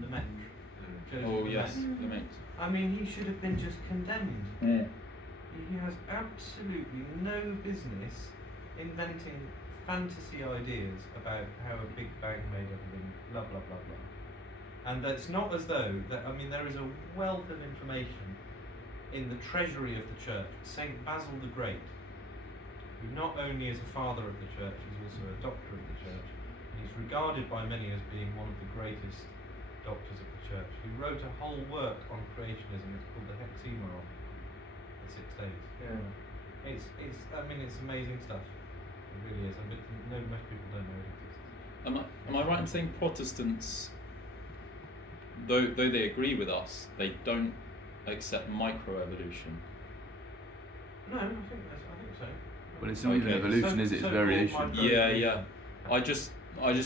Lemaitre. Oh yes, Lemaitre. I mean, he should have been just condemned. Yeah. He has absolutely no business inventing fantasy ideas about how a Big Bang made everything, blah blah blah blah. And it's not as though that, I mean, there is a wealth of information in the treasury of the church. Saint Basil the Great, who not only is a father of the church, he's also a doctor of the church. And he's regarded by many as being one of the greatest doctors of the church. He wrote a whole work on creationism. It's called the Hexaemeron, the 6 days. Yeah. It's amazing stuff. It really is. Most people don't know it exists. Am I right in saying Protestants, though they agree with us, they don't accept microevolution? No, I think so. Well, it's not even evolution, is it? It's variation. Yeah. I just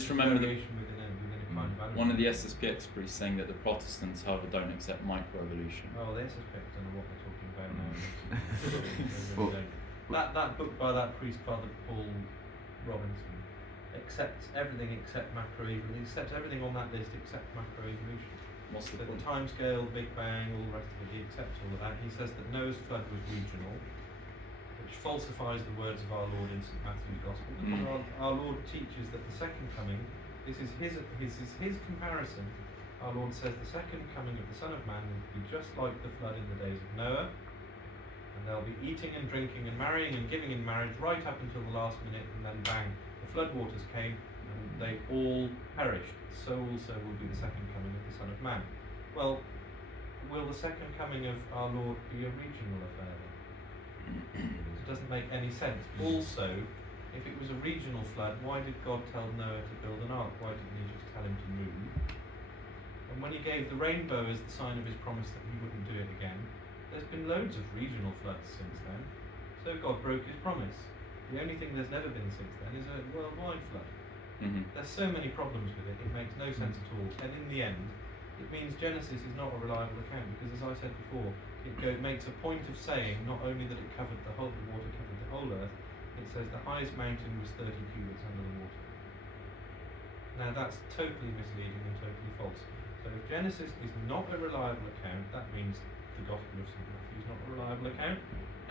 remember variation within a kind of one of the SSP experts saying that the Protestants, however, don't accept microevolution. Oh, the SSP don't know what they're talking about now. That book by that priest, Father Paul Robinson, accepts everything except macroevolution. Accepts everything on that list except macroevolution. What's the The time scale, the Big Bang, all the rest of it. He accepts all of that. He says that Noah's flood was regional, which falsifies the words of our Lord in St. Matthew's Gospel. Our Lord teaches that the second coming, this is his comparison. Our Lord says the second coming of the Son of Man will be just like the flood in the days of Noah, and they'll be eating and drinking and marrying and giving in marriage right up until the last minute, and then bang, the flood waters came and they all perished. So also will be the second coming of the Son of Man. Well, will the second coming of our Lord be a regional affair then? It doesn't make any sense. Also, if it was a regional flood, why did God tell Noah to build an ark? Why didn't he just tell him to move? And when he gave the rainbow as the sign of his promise that he wouldn't do it again, there's been loads of regional floods since then. So God broke his promise. The only thing there's never been since then is a worldwide flood. There's so many problems with it, it makes no sense at all. And in the end, it means Genesis is not a reliable account, because as I said before, it makes a point of saying not only that the water covered the whole earth, it says the highest mountain was 30 cubits under the water. Now that's totally misleading and totally false. So if Genesis is not a reliable account, that means the Gospel of St. Matthew is not a reliable account,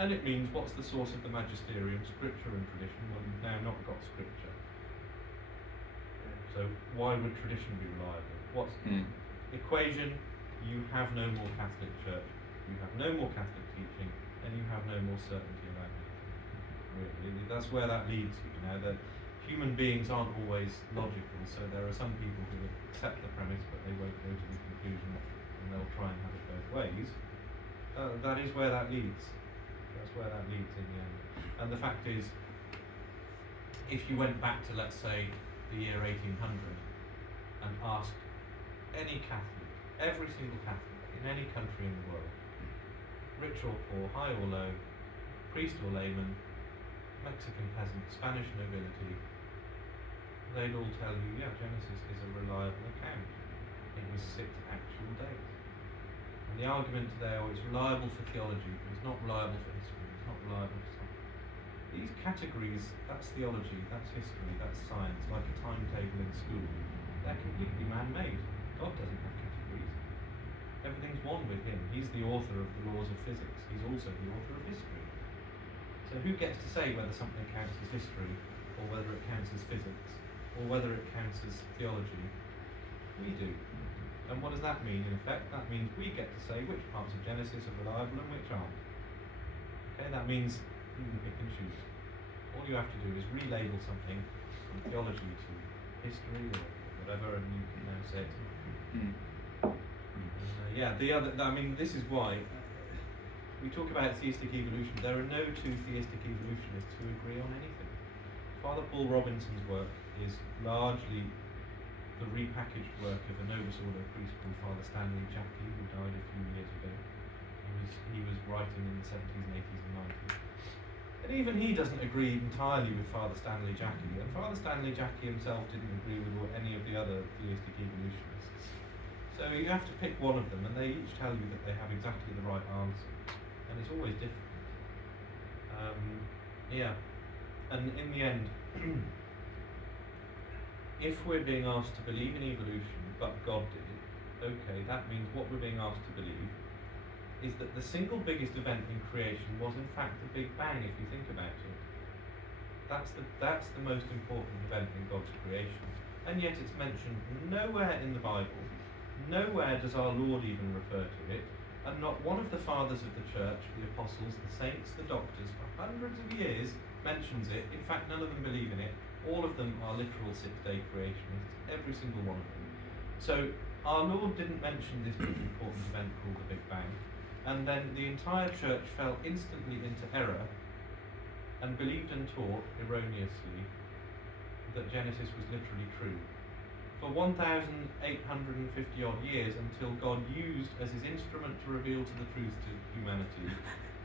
and it means what's the source of the magisterium, scripture and tradition? Well, you've now not got scripture. So why would tradition be reliable? What's equation? You have no more Catholic Church, you have no more Catholic teaching, and you have no more certainty about anything. Really, that's where that leads you. That human beings aren't always logical, so there are some people who accept the premise, but they won't go to the conclusion, and they'll try and have it both ways. That is where that leads. That's where that leads in the end. And the fact is, if you went back to, let's say, the year 1800 and asked any Catholic, every single Catholic in any country in the world, rich or poor, high or low, priest or layman, Mexican peasant, Spanish nobility, they'd all tell you, yeah, Genesis is a reliable account. It was 6 actual days. And the argument today, it's reliable for theology, but it's not reliable for history, it's not reliable for science. These categories, that's theology, that's history, that's science, like a timetable in school. They're completely man-made. God doesn't have categories. Everything's one with him. He's the author of the laws of physics. He's also the author of history. So who gets to say whether something counts as history, or whether it counts as physics, or whether it counts as theology? We do. And what does that mean in effect? That means we get to say which parts of Genesis are reliable and which aren't. Okay, that means you can pick and choose. All you have to do is relabel something from theology to history or whatever, and you can now say it. This is why we talk about theistic evolution. There are no two theistic evolutionists who agree on anything. Father Paul Robinson's work is largely the repackaged work of a Novus Ordo priest called Father Stanley Jackie, who died a few years ago. He was writing in the 70s and 80s and 90s. And even he doesn't agree entirely with Father Stanley Jackie, and Father Stanley Jackie himself didn't agree with any of the other theistic evolutionists. So you have to pick one of them, and they each tell you that they have exactly the right answer, and it's always different. And in the end, if we're being asked to believe in evolution, but God did it, that means what we're being asked to believe is that the single biggest event in creation was in fact the Big Bang, if you think about it. That's the most important event in God's creation. And yet it's mentioned nowhere in the Bible, nowhere does our Lord even refer to it, and not one of the fathers of the church, the apostles, the saints, the doctors, for hundreds of years mentions it. In fact, none of them believe in it. All of them are literal six-day creationists, every single one of them. So our Lord didn't mention this big important event called the Big Bang, and then the entire church fell instantly into error and believed and taught erroneously that Genesis was literally true. For 1,850 odd years, until God used as his instrument to reveal to the truth to humanity,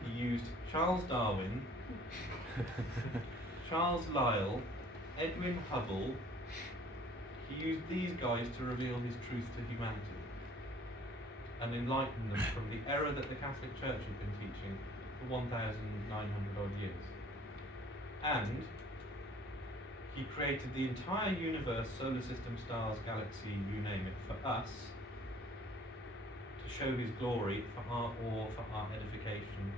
he used Charles Darwin, Charles Lyell, Edwin Hubble. He used these guys to reveal his truth to humanity and enlighten them from the error that the Catholic Church had been teaching for 1,900 odd years. And he created the entire universe, solar system, stars, galaxy, you name it, for us, to show his glory, for our awe, for our edification.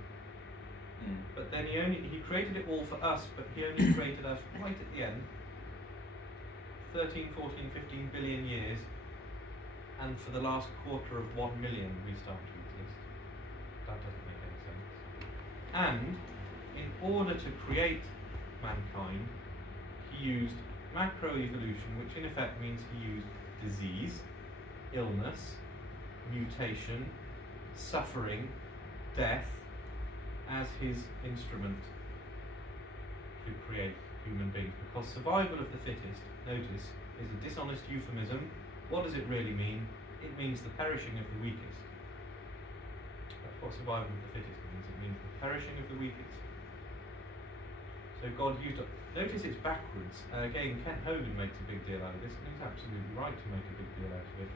But then he created it all for us, but he only created us right at the end, 13, 14, 15 billion years, and for the last quarter of 1 million we start to exist. That doesn't make any sense. And in order to create mankind, he used macroevolution, which in effect means he used disease, illness, mutation, suffering, death as his instrument to create human beings. Because survival of the fittest, notice, is a dishonest euphemism. What does it really mean? It means the perishing of the weakest. That's what survival of the fittest means. It means the perishing of the weakest. So God used it. Notice it's backwards. Again, Kent Hogan makes a big deal out of this, and he's absolutely right to make a big deal out of it.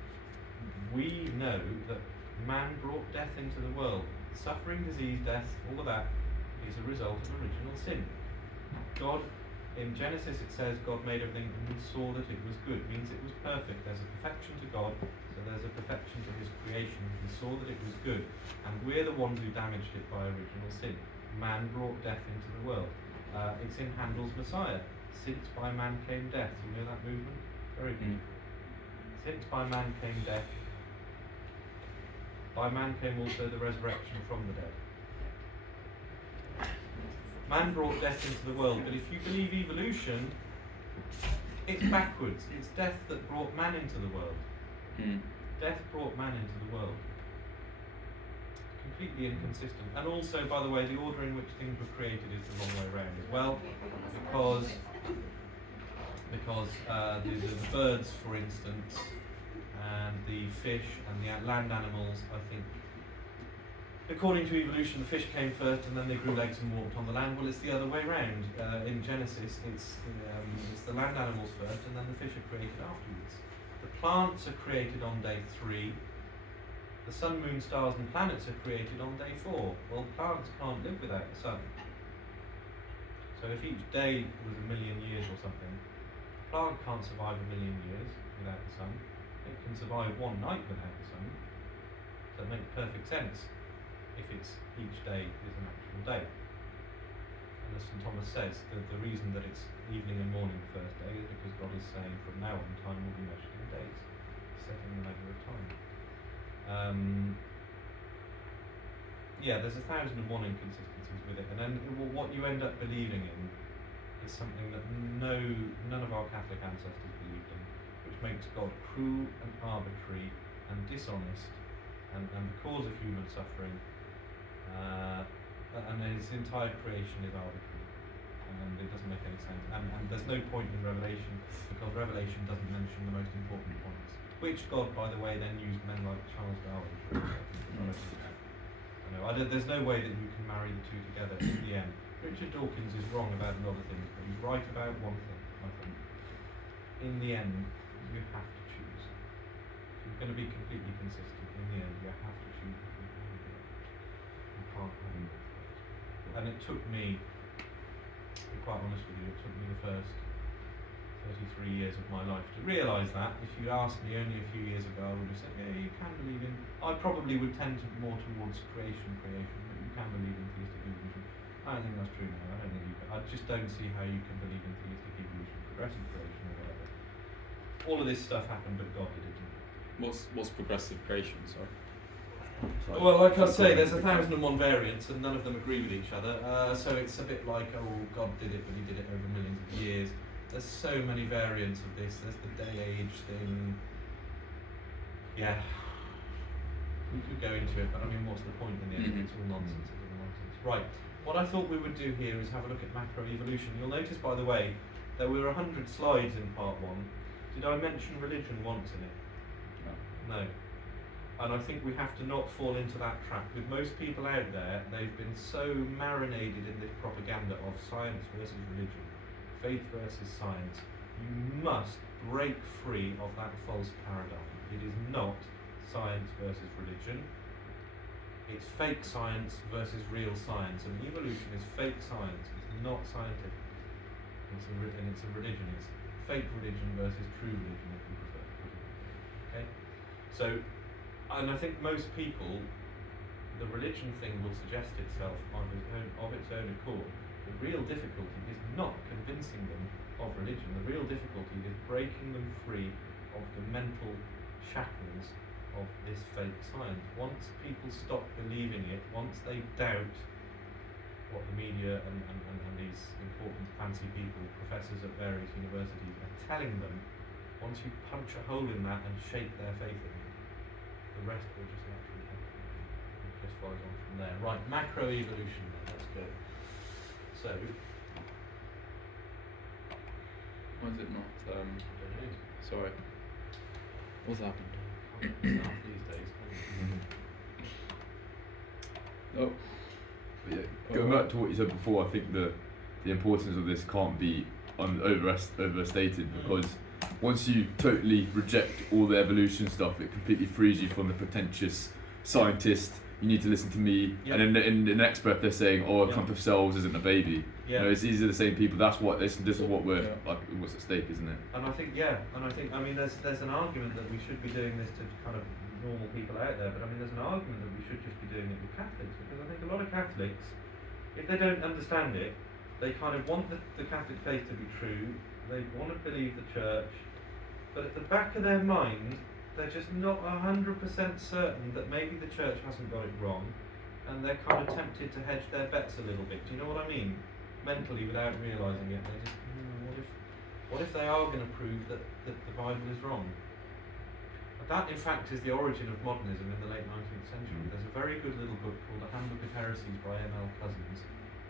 We know that man brought death into the world. Suffering, disease, death, all of that is a result of original sin. God, in Genesis it says God made everything and he saw that it was good. It means it was perfect. There's a perfection to God, so there's a perfection to his creation. He saw that it was good. And we're the ones who damaged it by original sin. Man brought death into the world. It's in Handel's Messiah. Since by man came death. You know that movement? Very beautiful. Since by man came death, by man came also the resurrection from the dead. Man brought death into the world, but if you believe evolution, it's backwards. It's death that brought man into the world. Death brought man into the world. Completely inconsistent. And also, by the way, the order in which things were created is the wrong way around as well, because the birds, for instance, and the fish and the land animals, I think, according to evolution, the fish came first and then they grew legs and walked on the land. Well, it's the other way around. In Genesis, it's the land animals first and then the fish are created afterwards. The plants are created on day 3. The sun, moon, stars and planets are created on day 4. Well, plants can't live without the sun. So if each day was 1 million years or something, a plant can't survive 1 million years without the sun. It can survive 1 night without the sun. So it makes perfect sense if it's each day is an actual day. And as St. Thomas says, the reason that it's evening and morning the first day is because God is saying from now on time will be measured in days, setting the measure of time. There's 1,001 inconsistencies with it, and then what you end up believing in is something that none of our Catholic ancestors believed in, which makes God cruel and arbitrary and dishonest and the cause of human suffering, and his entire creation is arbitrary, and it doesn't make any sense. And there's no point in Revelation, because Revelation doesn't mention the most important points, which God, by the way, then used men like Charles Darwin for. There's no way that you can marry the two together in the end. Richard Dawkins is wrong about a lot of things, but he's right about one thing, I think. In the end, you have to choose. If you're going to be completely consistent, in the end, you have to choose between one and the other. You can't have it. And it took me, to be quite honest with you, it took me the first 33 years of my life to realise that. If you asked me only a few years ago, I would have said, yeah, you can believe in I probably would tend to more towards creation, but you can believe in theistic evolution. I don't think that's true now. I don't think you can. I just don't see how you can believe in theistic evolution, progressive creation, or whatever. All of this stuff happened, but God did it, didn't it? What's progressive creation? Sorry. Well, like I say, there's 1,001 variants, and none of them agree with each other. So it's a bit like, oh, God did it, but He did it over millions of years. There's so many variants of this. There's the day-age thing. Yeah. We could go into it, but I mean, what's the point in the end? It's all nonsense. It's all nonsense. Right. What I thought we would do here is have a look at macroevolution. You'll notice, by the way, there were 100 slides in part 1. Did I mention religion once in it? No. And I think we have to not fall into that trap. With most people out there, they've been so marinated in this propaganda of science versus religion, faith versus science. You must break free of that false paradigm. It is not science versus religion. It's fake science versus real science. And evolution is fake science. It's not scientific. It's a religion. It's fake religion versus true religion, if you prefer to put it. Okay? So, and I think most people, the religion thing will suggest itself of its own accord. The real difficulty is not convincing them of religion. The real difficulty is breaking them free of the mental shackles of this fake science. Once people stop believing it, once they doubt what the media and these important fancy people, professors at various universities, are telling them, once you punch a hole in that and shake their faith in it, the rest will just naturally happen. It just follows on from there. Right, macroevolution then, let's go. So, why is it not? I don't know. Sorry. What's happened? Can't start these days, can you? Oh. But yeah, going back to what you said before, I think the importance of this can't be overstated, because once you totally reject all the evolution stuff, it completely frees you from the pretentious scientist. You need to listen to me, Yep. and in an expert they're saying, "Oh, a Yep. clump of cells isn't a baby." Yeah. You know, these are the same people. That's what this is what we're like. What's at stake, isn't it? And I think, I mean, there's an argument that we should be doing this to kind of normal people out there, but I mean, there's an argument that we should just be doing it with Catholics, because I think a lot of Catholics, if they don't understand it, they kind of want the Catholic faith to be true, they want to believe the Church, but at the back of their mind, they're just not 100% certain that maybe the Church hasn't got it wrong, and they're kind of tempted to hedge their bets a little bit. Do you know what I mean? Mentally, without realising it, they just, what if they are going to prove that the Bible is wrong? That, in fact, is the origin of modernism in the late 19th century. There's a very good little book called The Handbook of Heresies by M.L. Cousins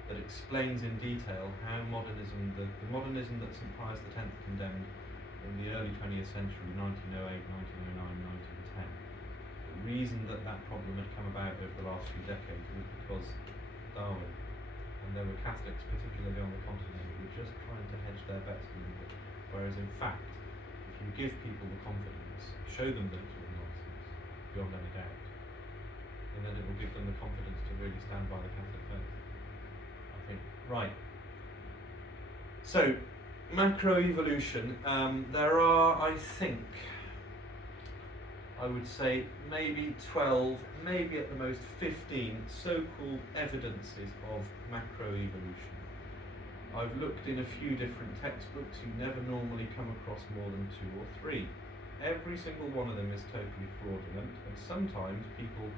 that explains in detail how modernism, the modernism that St. Pius X condemned in the early 20th century, 1908, 1909, 1910. The reason that problem had come about over the last few decades was because Darwin, and there were Catholics, particularly on the continent, who were just trying to hedge their bets a little bit. Whereas in fact, if you give people the confidence, show them that it's all nonsense, beyond any doubt, and then it will give them the confidence to really stand by the Catholic faith, I think. Right. So, macroevolution, there are, I think, I would say maybe 12, maybe at the most 15 so-called evidences of macroevolution. I've looked in a few different textbooks. You never normally come across more than 2 or 3. Every single one of them is totally fraudulent, and sometimes people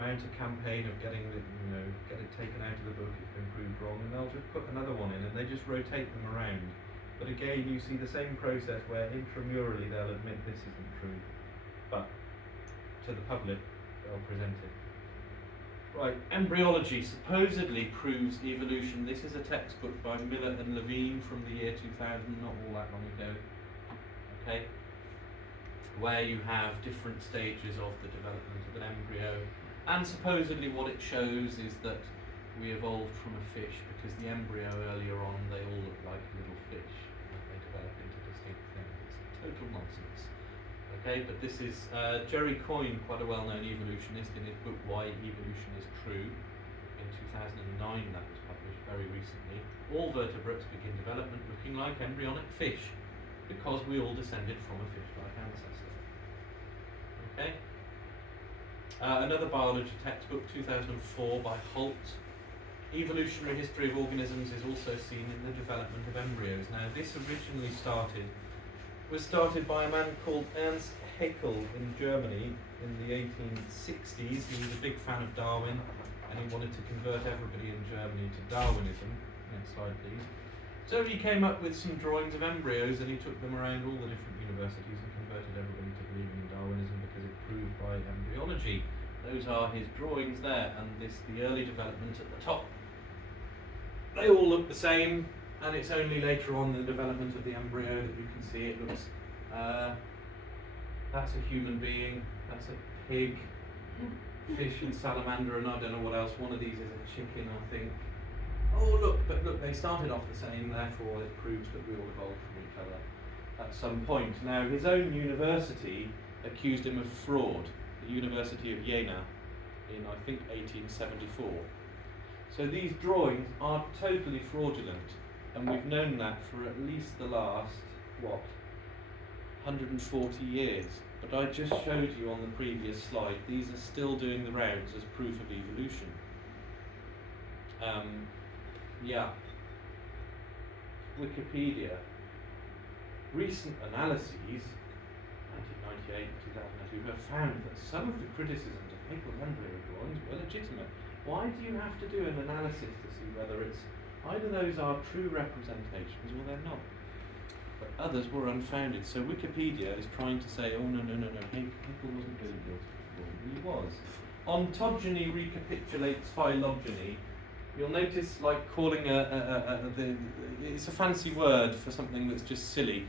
mount a campaign of getting it taken out of the book, it's been proved wrong, and they'll just put another one in, and they just rotate them around. But again, you see the same process where intramurally they'll admit this isn't true, but to the public, they'll present it. Right, embryology supposedly proves evolution. This is a textbook by Miller and Levine from the year 2000, not all that long ago. Okay, where you have different stages of the development of an embryo, and supposedly what it shows is that we evolved from a fish, because the embryo earlier on, they all look like little fish, and they develop into distinct things. Total nonsense. Okay, but this is Jerry Coyne, quite a well-known evolutionist, in his book Why Evolution is True. In 2009, that was published very recently. All vertebrates begin development looking like embryonic fish, because we all descended from a fish-like ancestor. Okay? Another biology textbook, 2004, by Holt. Evolutionary history of organisms is also seen in the development of embryos. Now, this originally was started by a man called Ernst Haeckel in Germany in the 1860s. He was a big fan of Darwin, and he wanted to convert everybody in Germany to Darwinism. Next slide, please. So he came up with some drawings of embryos, and he took them around all the different universities and converted everybody to believing in Darwinism because it proved by embryology. Those are his drawings there, and the early development at the top. They all look the same, and it's only later on in the development of the embryo that you can see it looks. That's a human being, that's a pig, fish and salamander, and I don't know what else. One of these is a chicken, I think. Oh look, they started off the same, therefore it proves that we all evolved from each other at some point. Now, his own university accused him of fraud, the University of Jena, in I think 1874. So these drawings are totally fraudulent, and we've known that for at least the last, 140 years. But I just showed you on the previous slide, these are still doing the rounds as proof of evolution. Wikipedia. Recent analyses, 1998 2002, have found that some of the criticisms of Haeckel's embryo drawings were legitimate. Why do you have to do an analysis to see whether it's either those are true representations or they're not? But others were unfounded. So Wikipedia is trying to say, oh no, Haeckel wasn't really guilty of fraud. He was. Ontogeny recapitulates phylogeny. You'll notice, like calling it's a fancy word for something that's just silly.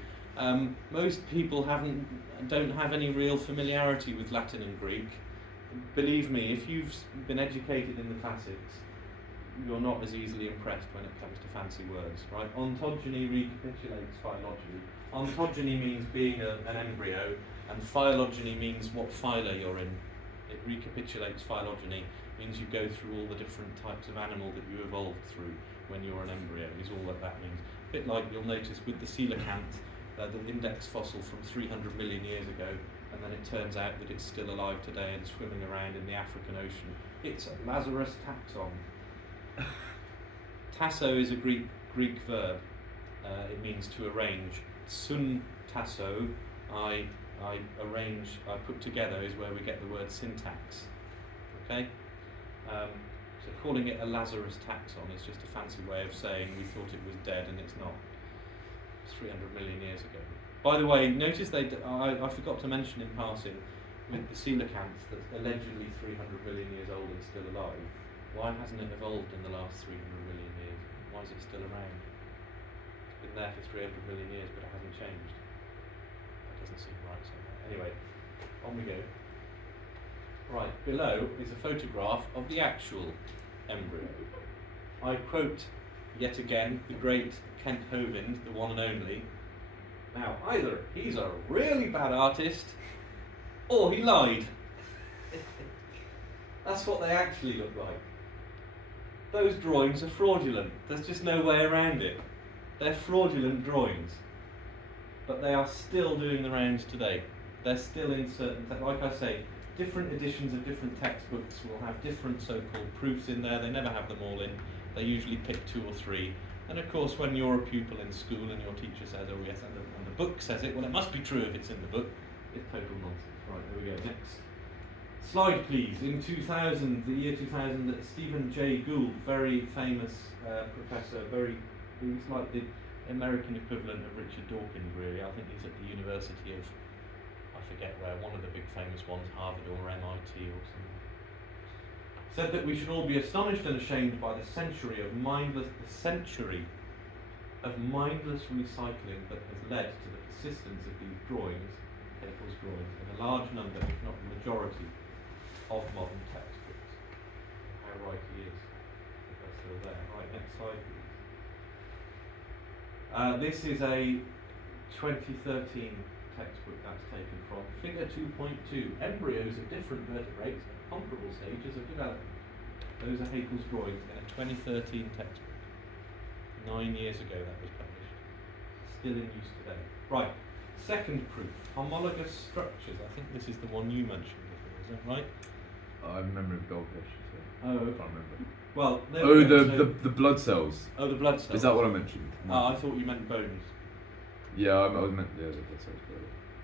Most people don't have any real familiarity with Latin and Greek. Believe me, if you've been educated in the classics, you're not as easily impressed when it comes to fancy words, right? Ontogeny recapitulates phylogeny. Ontogeny means being an embryo, and phylogeny means what phyla you're in. It recapitulates phylogeny, means you go through all the different types of animal that you evolved through when you're an embryo, is all that means. A bit like you'll notice with the coelacanth, the index fossil from 300 million years ago, and then it turns out that it's still alive today and swimming around in the African Ocean. It's a Lazarus taxon. Tasso is a Greek verb. It means to arrange. Sun tasso, I arrange, I put together, is where we get the word syntax. Okay? So calling it a Lazarus taxon is just a fancy way of saying we thought it was dead and it's not. 300 million years ago. By the way, notice I forgot to mention in passing, with the coelacanth that's allegedly 300 million years old and still alive, why hasn't it evolved in the last 300 million years? Why is it still around? It's been there for 300 million years, but it hasn't changed. That doesn't seem right somehow. Anyway, on we go. Right, below is a photograph of the actual embryo. I quote, yet again, the great Kent Hovind, the one and only. Now, either he's a really bad artist, or he lied. That's what they actually look like. Those drawings are fraudulent. There's just no way around it. They're fraudulent drawings. But they are still doing the rounds today. They're still in certain, like I say, different editions of different textbooks will have different so-called proofs in there. They never have them all in. They usually pick 2 or 3. And of course, when you're a pupil in school and your teacher says, oh yes, and the book says it, well, it must be true if it's in the book. It's total nonsense. Right, there we go. Next slide, please. In 2000, the year 2000, Stephen Jay Gould, very famous professor, he's like the American equivalent of Richard Dawkins, really. I think he's at the University of, I forget where, one of the big famous ones, Harvard or MIT or something. Said that we should all be astonished and ashamed by the century of mindless recycling that has led to the persistence of these drawings, Haeckel's drawings, in a large number, if not the majority, of modern textbooks. How right he is, if they're still there. Right, next slide, please. This is a 2013 textbook that's taken from. Figure 2.2, embryos of different vertebrates at comparable stages of development. Those are Haeckel's drawings in a 2013 textbook. 9 years ago that was published. Still in use today. Right, second proof, homologous structures. I think this is the one you mentioned before, is that right? I remember the goldfish. So Oh, I okay. can't remember. Well, there Oh, we go, the blood cells. oh, the blood cells. Is that what I mentioned? Oh, I thought you meant bones. Yeah, I meant the blood cells.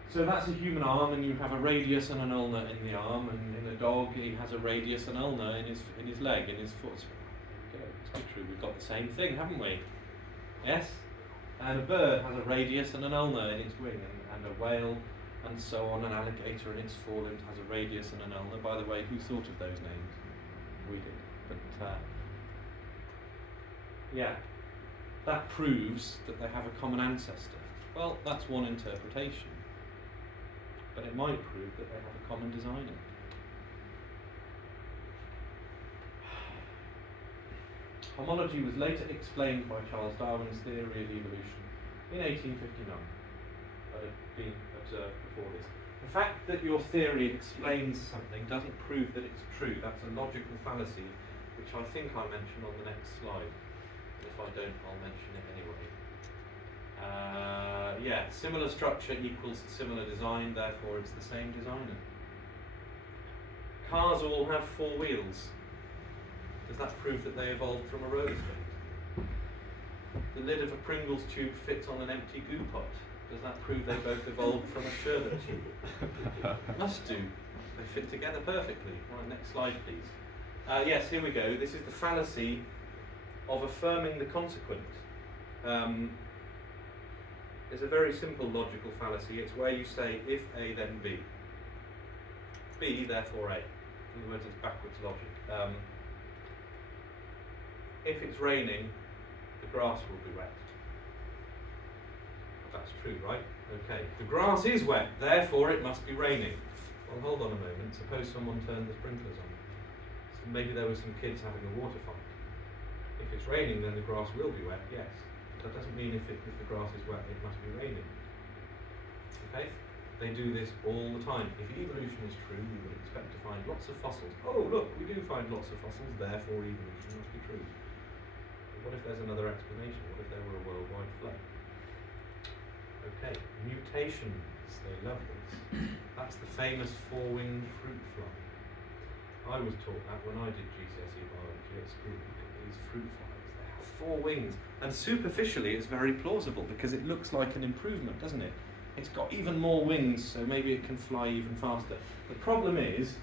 So that's a human arm, and you have a radius and an ulna in the arm, and in a dog he has a radius and ulna in his leg, in his foot. Okay, it's true. We've got the same thing, haven't we? Yes. And a bird has a radius and an ulna in its wing, and a whale, and so on. An alligator in its forelimb has a radius and an ulna. By the way, who thought of those names? We did. But yeah, that proves that they have a common ancestor. Well, that's one interpretation. But it might prove that they have a common designer. Homology was later explained by Charles Darwin's theory of evolution in 1859, but had been observed before this. The fact that your theory explains something doesn't prove that it's true. That's a logical fallacy, which I think I mention on the next slide. If I don't, I'll mention it anyway. Yeah, similar structure equals similar design, therefore it's the same designer. Cars all have 4 wheels. Does that prove that they evolved from a roller skate? The lid of a Pringles tube fits on an empty goo pot. Does that prove they both evolved from a sherbet tube? Must do. They fit together perfectly. Right, next slide please. Yes, here we go. This is the fallacy of affirming the consequent. It's a very simple logical fallacy. It's where you say, if A, then B. B, therefore A. In other words, it's backwards logic. If it's raining, the grass will be wet. That's true, right? Okay. The grass is wet, therefore it must be raining. Well, hold on a moment. Suppose someone turned the sprinklers on. So maybe there were some kids having a water fight. If it's raining, then the grass will be wet, yes. That doesn't mean if the grass is wet, it must be raining. Okay? They do this all the time. If evolution is true, we would expect to find lots of fossils. Oh, look, we do find lots of fossils, therefore evolution must be true. But what if there's another explanation? What if there were a worldwide flood? Okay, mutations. They love this. That's the famous 4-winged fruit fly. I was taught that when I did GCSE biology at school. Look at these fruit flies. 4 wings, and superficially it's very plausible because it looks like an improvement, doesn't it? It's got even more wings, so maybe it can fly even faster. The problem is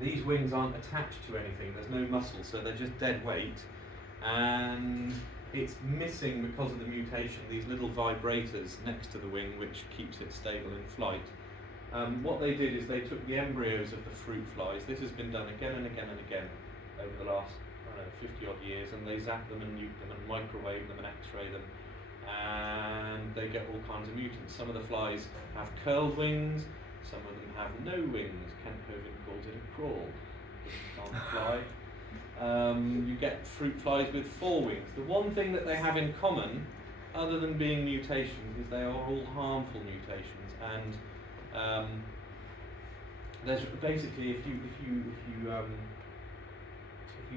these wings aren't attached to anything, there's no muscle, so they're just dead weight, and it's missing, because of the mutation, these little vibrators next to the wing which keeps it stable in flight. What they did is they took the embryos of the fruit flies. This has been done again and again and again over the last 50 odd years, and they zap them and nuke them and microwave them and x-ray them, and they get all kinds of mutants. Some of the flies have curled wings, some of them have no wings. Kent Hovind called it a crawl. It can't fly. You get fruit flies with 4 wings. The one thing that they have in common, other than being mutations, is they are all harmful mutations, and there's basically if you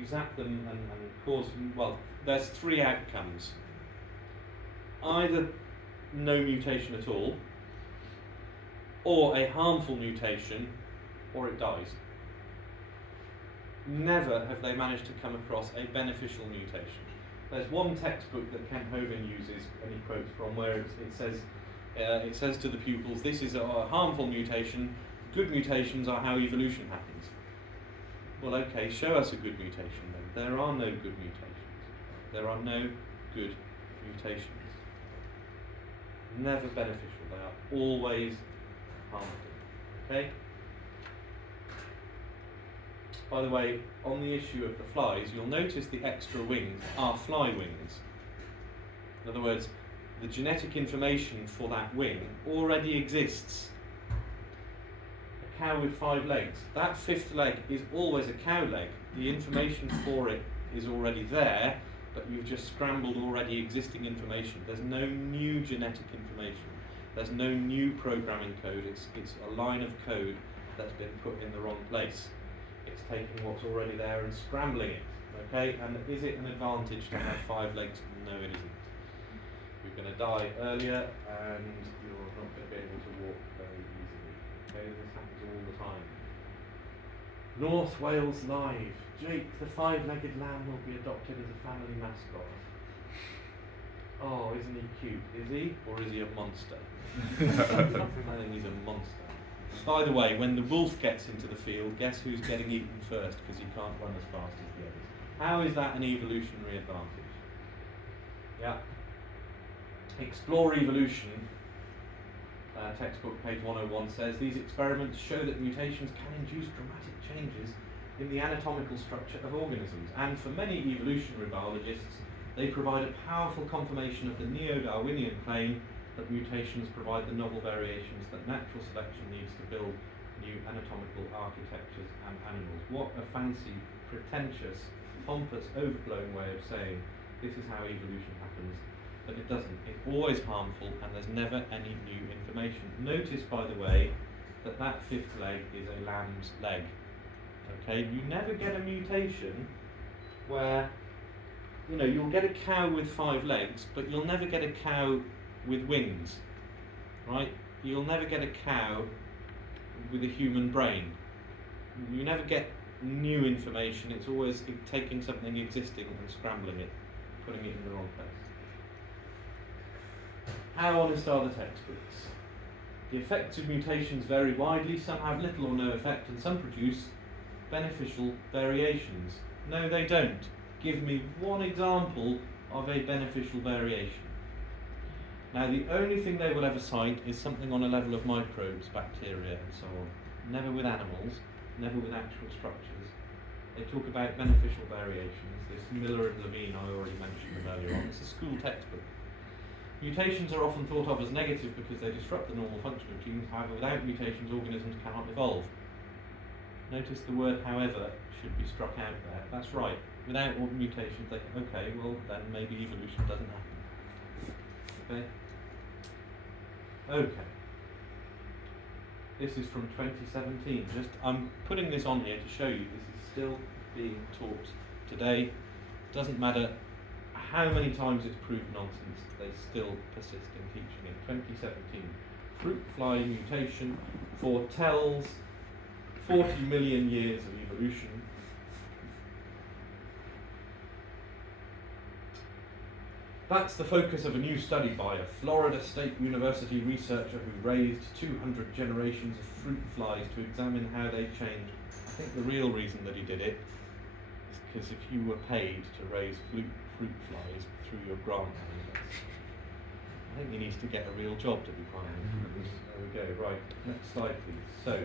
zap them and cause, well, there's 3 outcomes. Either no mutation at all, or a harmful mutation, or it dies. Never have they managed to come across a beneficial mutation. There's one textbook that Kent Hovind uses, and he quotes from, where it says to the pupils, this is a harmful mutation, good mutations are how evolution happens. Well, okay, show us a good mutation then. There are no good mutations. There are no good mutations. Never beneficial. They are always harmful. Okay? By the way, on the issue of the flies, you'll notice the extra wings are fly wings. In other words, the genetic information for that wing already exists. Cow with 5 legs. That 5th leg is always a cow leg. The information for it is already there, but you've just scrambled already existing information. There's no new genetic information. There's no new programming code. It's a line of code that's been put in the wrong place. It's taking what's already there and scrambling it. Okay? And is it an advantage to have 5 legs? No, it isn't. You're going to die earlier, and you're not going to be able to walk very easily. Okay, this happens all the time. North Wales Live. Jake, the five-legged lamb, will be adopted as a family mascot. Oh, isn't he cute? Is he? Or is he a monster? I think he's a monster. By the way, when the wolf gets into the field, guess who's getting eaten first because he can't run as fast as the others? How is that an evolutionary advantage? Yeah. Explore Evolution, textbook page 101 says, these experiments show that mutations can induce dramatic changes in the anatomical structure of organisms, and for many evolutionary biologists, they provide a powerful confirmation of the neo-Darwinian claim that mutations provide the novel variations that natural selection needs to build new anatomical architectures and animals. What a fancy, pretentious, pompous, overblown way of saying this is how evolution happens. But it doesn't. It's always harmful, and there's never any new information. Notice, by the way, that that fifth leg is a lamb's leg. Okay, you never get a mutation where, you know, you'll get a cow with 5 legs, but you'll never get a cow with wings, right? You'll never get a cow with a human brain. You never get new information. It's always taking something existing and scrambling it, putting it in the wrong place. How honest are the textbooks? The effects of mutations vary widely. Some have little or no effect, and some produce beneficial variations. No, they don't. Give me one example of a beneficial variation. Now, the only thing they will ever cite is something on a level of microbes, bacteria, and so on. Never with animals, never with actual structures. They talk about beneficial variations. This Miller and Levine, I already mentioned them earlier on. It's a school textbook. Mutations are often thought of as negative because they disrupt the normal function of genes. However, without mutations, organisms cannot evolve. Notice the word however should be struck out there. That's right. Without mutations, they okay, well then maybe evolution doesn't happen. Okay. This is from 2017. I'm putting this on here to show you this is still being taught today. Doesn't matter how many times it's proved nonsense, they still persist in teaching it. 2017. Fruit fly mutation foretells 40 million years of evolution. That's the focus of a new study by a Florida State University researcher who raised 200 generations of fruit flies to examine how they changed. I think the real reason that he did it is because if you were paid to raise fruit flies through your grant, I think he needs to get a real job, to be quite honest. There we go. Right, next slide please. So,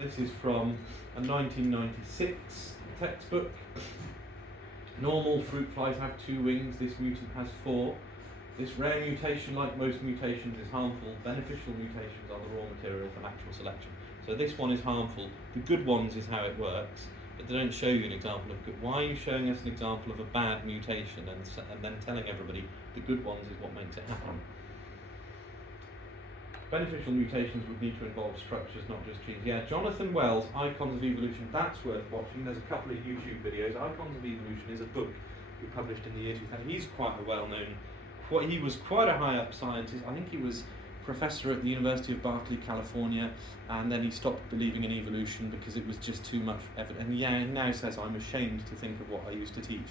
this is from a 1996 textbook. Normal fruit flies have 2 wings, this mutant has 4. This rare mutation, like most mutations, is harmful. Beneficial mutations are the raw material for natural selection. So this one is harmful. The good ones is how it works, but they don't show you an example of good. Why are you showing us an example of a bad mutation and then telling everybody the good ones is what makes it happen? Beneficial mutations would need to involve structures, not just genes. Yeah, Jonathan Wells, Icons of Evolution, that's worth watching. There's a couple of YouTube videos. Icons of Evolution is a book we published in the year 2000. He's quite a well-known, he was quite a high-up scientist. I think he was professor at the University of Berkeley, California, and then he stopped believing in evolution because it was just too much evidence. And yeah, he now says, I'm ashamed to think of what I used to teach.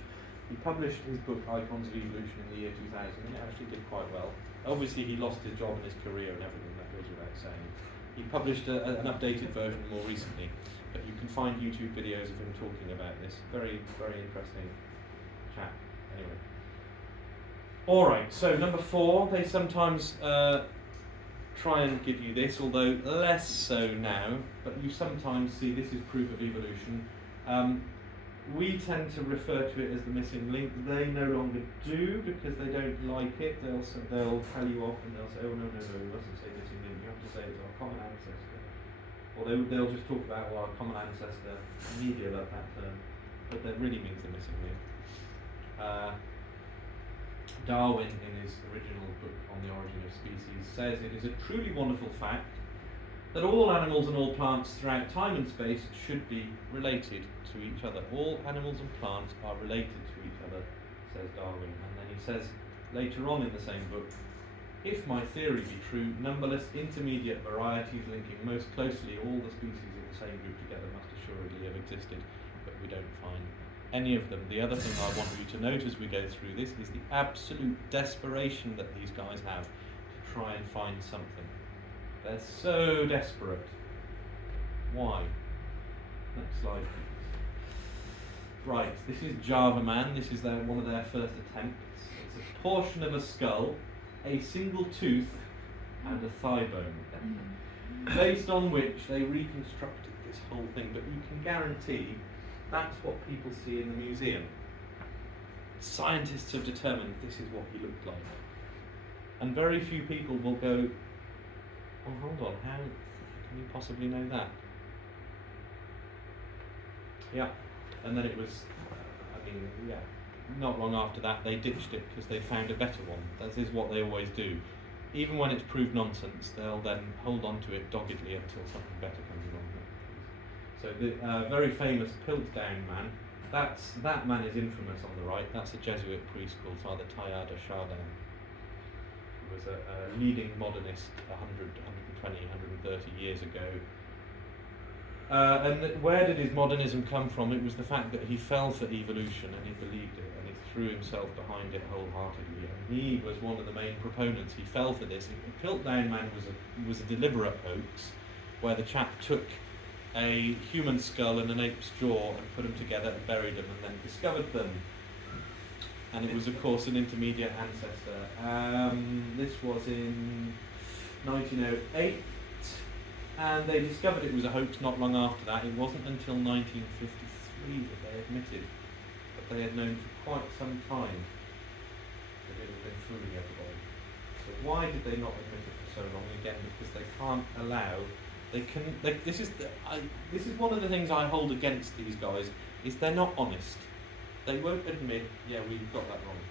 He published his book, Icons of Evolution, in the year 2000, and it actually did quite well. Obviously, he lost his job and his career and everything, that goes without saying. He published an updated version more recently, but you can find YouTube videos of him talking about this. Very, very interesting chap. Anyway. Alright, so number 4, they sometimes try and give you this, although less so now, but you sometimes see this is proof of evolution. We tend to refer to it as the missing link. They no longer do because they don't like it. They'll tell you off and they'll say, oh no, we mustn't say missing link. You have to say it's our common ancestor. Or they'll just talk about, well, our common ancestor. Media love that term, but that really means the missing link. Darwin, in his original book on the origin of species, says it is a truly wonderful fact that all animals and all plants throughout time and space should be related to each other. All animals and plants are related to each other, says Darwin. And then he says later on in the same book, If my theory be true, numberless intermediate varieties linking most closely all the species of the same group together must assuredly have existed, but we don't find any of them. The other thing I want you to note as we go through this is the absolute desperation that these guys have to try and find something. They're so desperate. Why? Next slide, please. Right, this is Java Man. This is one of their first attempts. It's a portion of a skull, a single tooth, and a thigh bone, based on which they reconstructed this whole thing. But you can guarantee that's what people see in the museum. Scientists have determined this is what he looked like. And very few people will go, oh, hold on, how can you possibly know that? Yeah, and then it was, not long after that they ditched it because they found a better one. That is what they always do. Even when it's proved nonsense, they'll then hold on to it doggedly until something better comes along. So the very famous Piltdown Man, that man is infamous on the right. That's a Jesuit priest called Father Teilhard de Chardin, who was a leading modernist 100, 120, 130 years ago. And where did his modernism come from? It was the fact that he fell for evolution and he believed it and he threw himself behind it wholeheartedly. And he was one of the main proponents. He fell for this. The Piltdown Man was a deliberate hoax where the chap took a human skull and an ape's jaw and put them together and buried them and then discovered them. And it was, of course, an intermediate ancestor. This was in 1908. And they discovered it was a hoax not long after that. It wasn't until 1953 that they admitted that they had known for quite some time that it had been fooling everybody. So why did they not admit it for so long? Again, because they can't allow. This is one of the things I hold against these guys, is they're not honest. They won't admit, yeah, we got that wrong.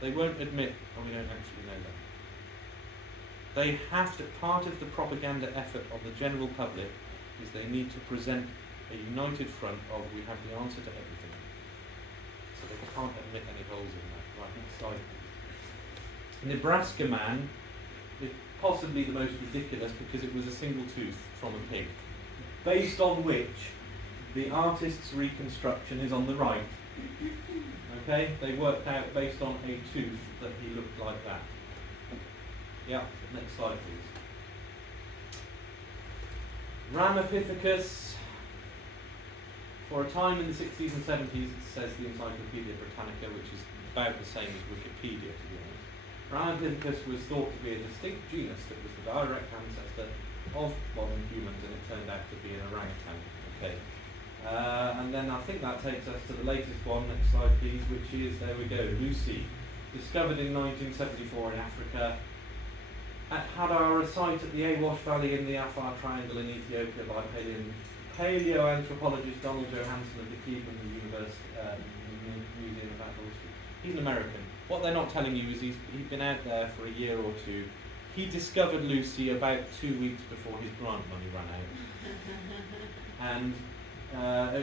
They won't admit, oh, we don't actually know that. They have to, part of the propaganda effort of the general public is they need to present a united front of we have the answer to everything. So they can't admit any holes in that. Right, next slide. Nebraska Man is possibly the most ridiculous because it was a single tooth from a pig, based on which the artist's reconstruction is on the right. Okay, they worked out based on a tooth that he looked like that. Yeah, next slide please. Ramapithecus, for a time in the 60s and 70s, it says the Encyclopedia Britannica, which is about the same as Wikipedia to be honest. Ramapithecus was thought to be a distinct genus that was the direct ancestor of modern humans, and it turned out to be an orangutan. Okay. And then I think that takes us to the latest one, next slide please, which is, there we go, Lucy, discovered in 1974 in Africa, at Hadar, a site at the Awash Valley in the Afar Triangle in Ethiopia by paleoanthropologist Donald Johanson of the Cleveland Museum of Natural History. He's an American. What they're not telling you is he'd been out there for a year or two. He discovered Lucy about 2 weeks before his grant money ran out. And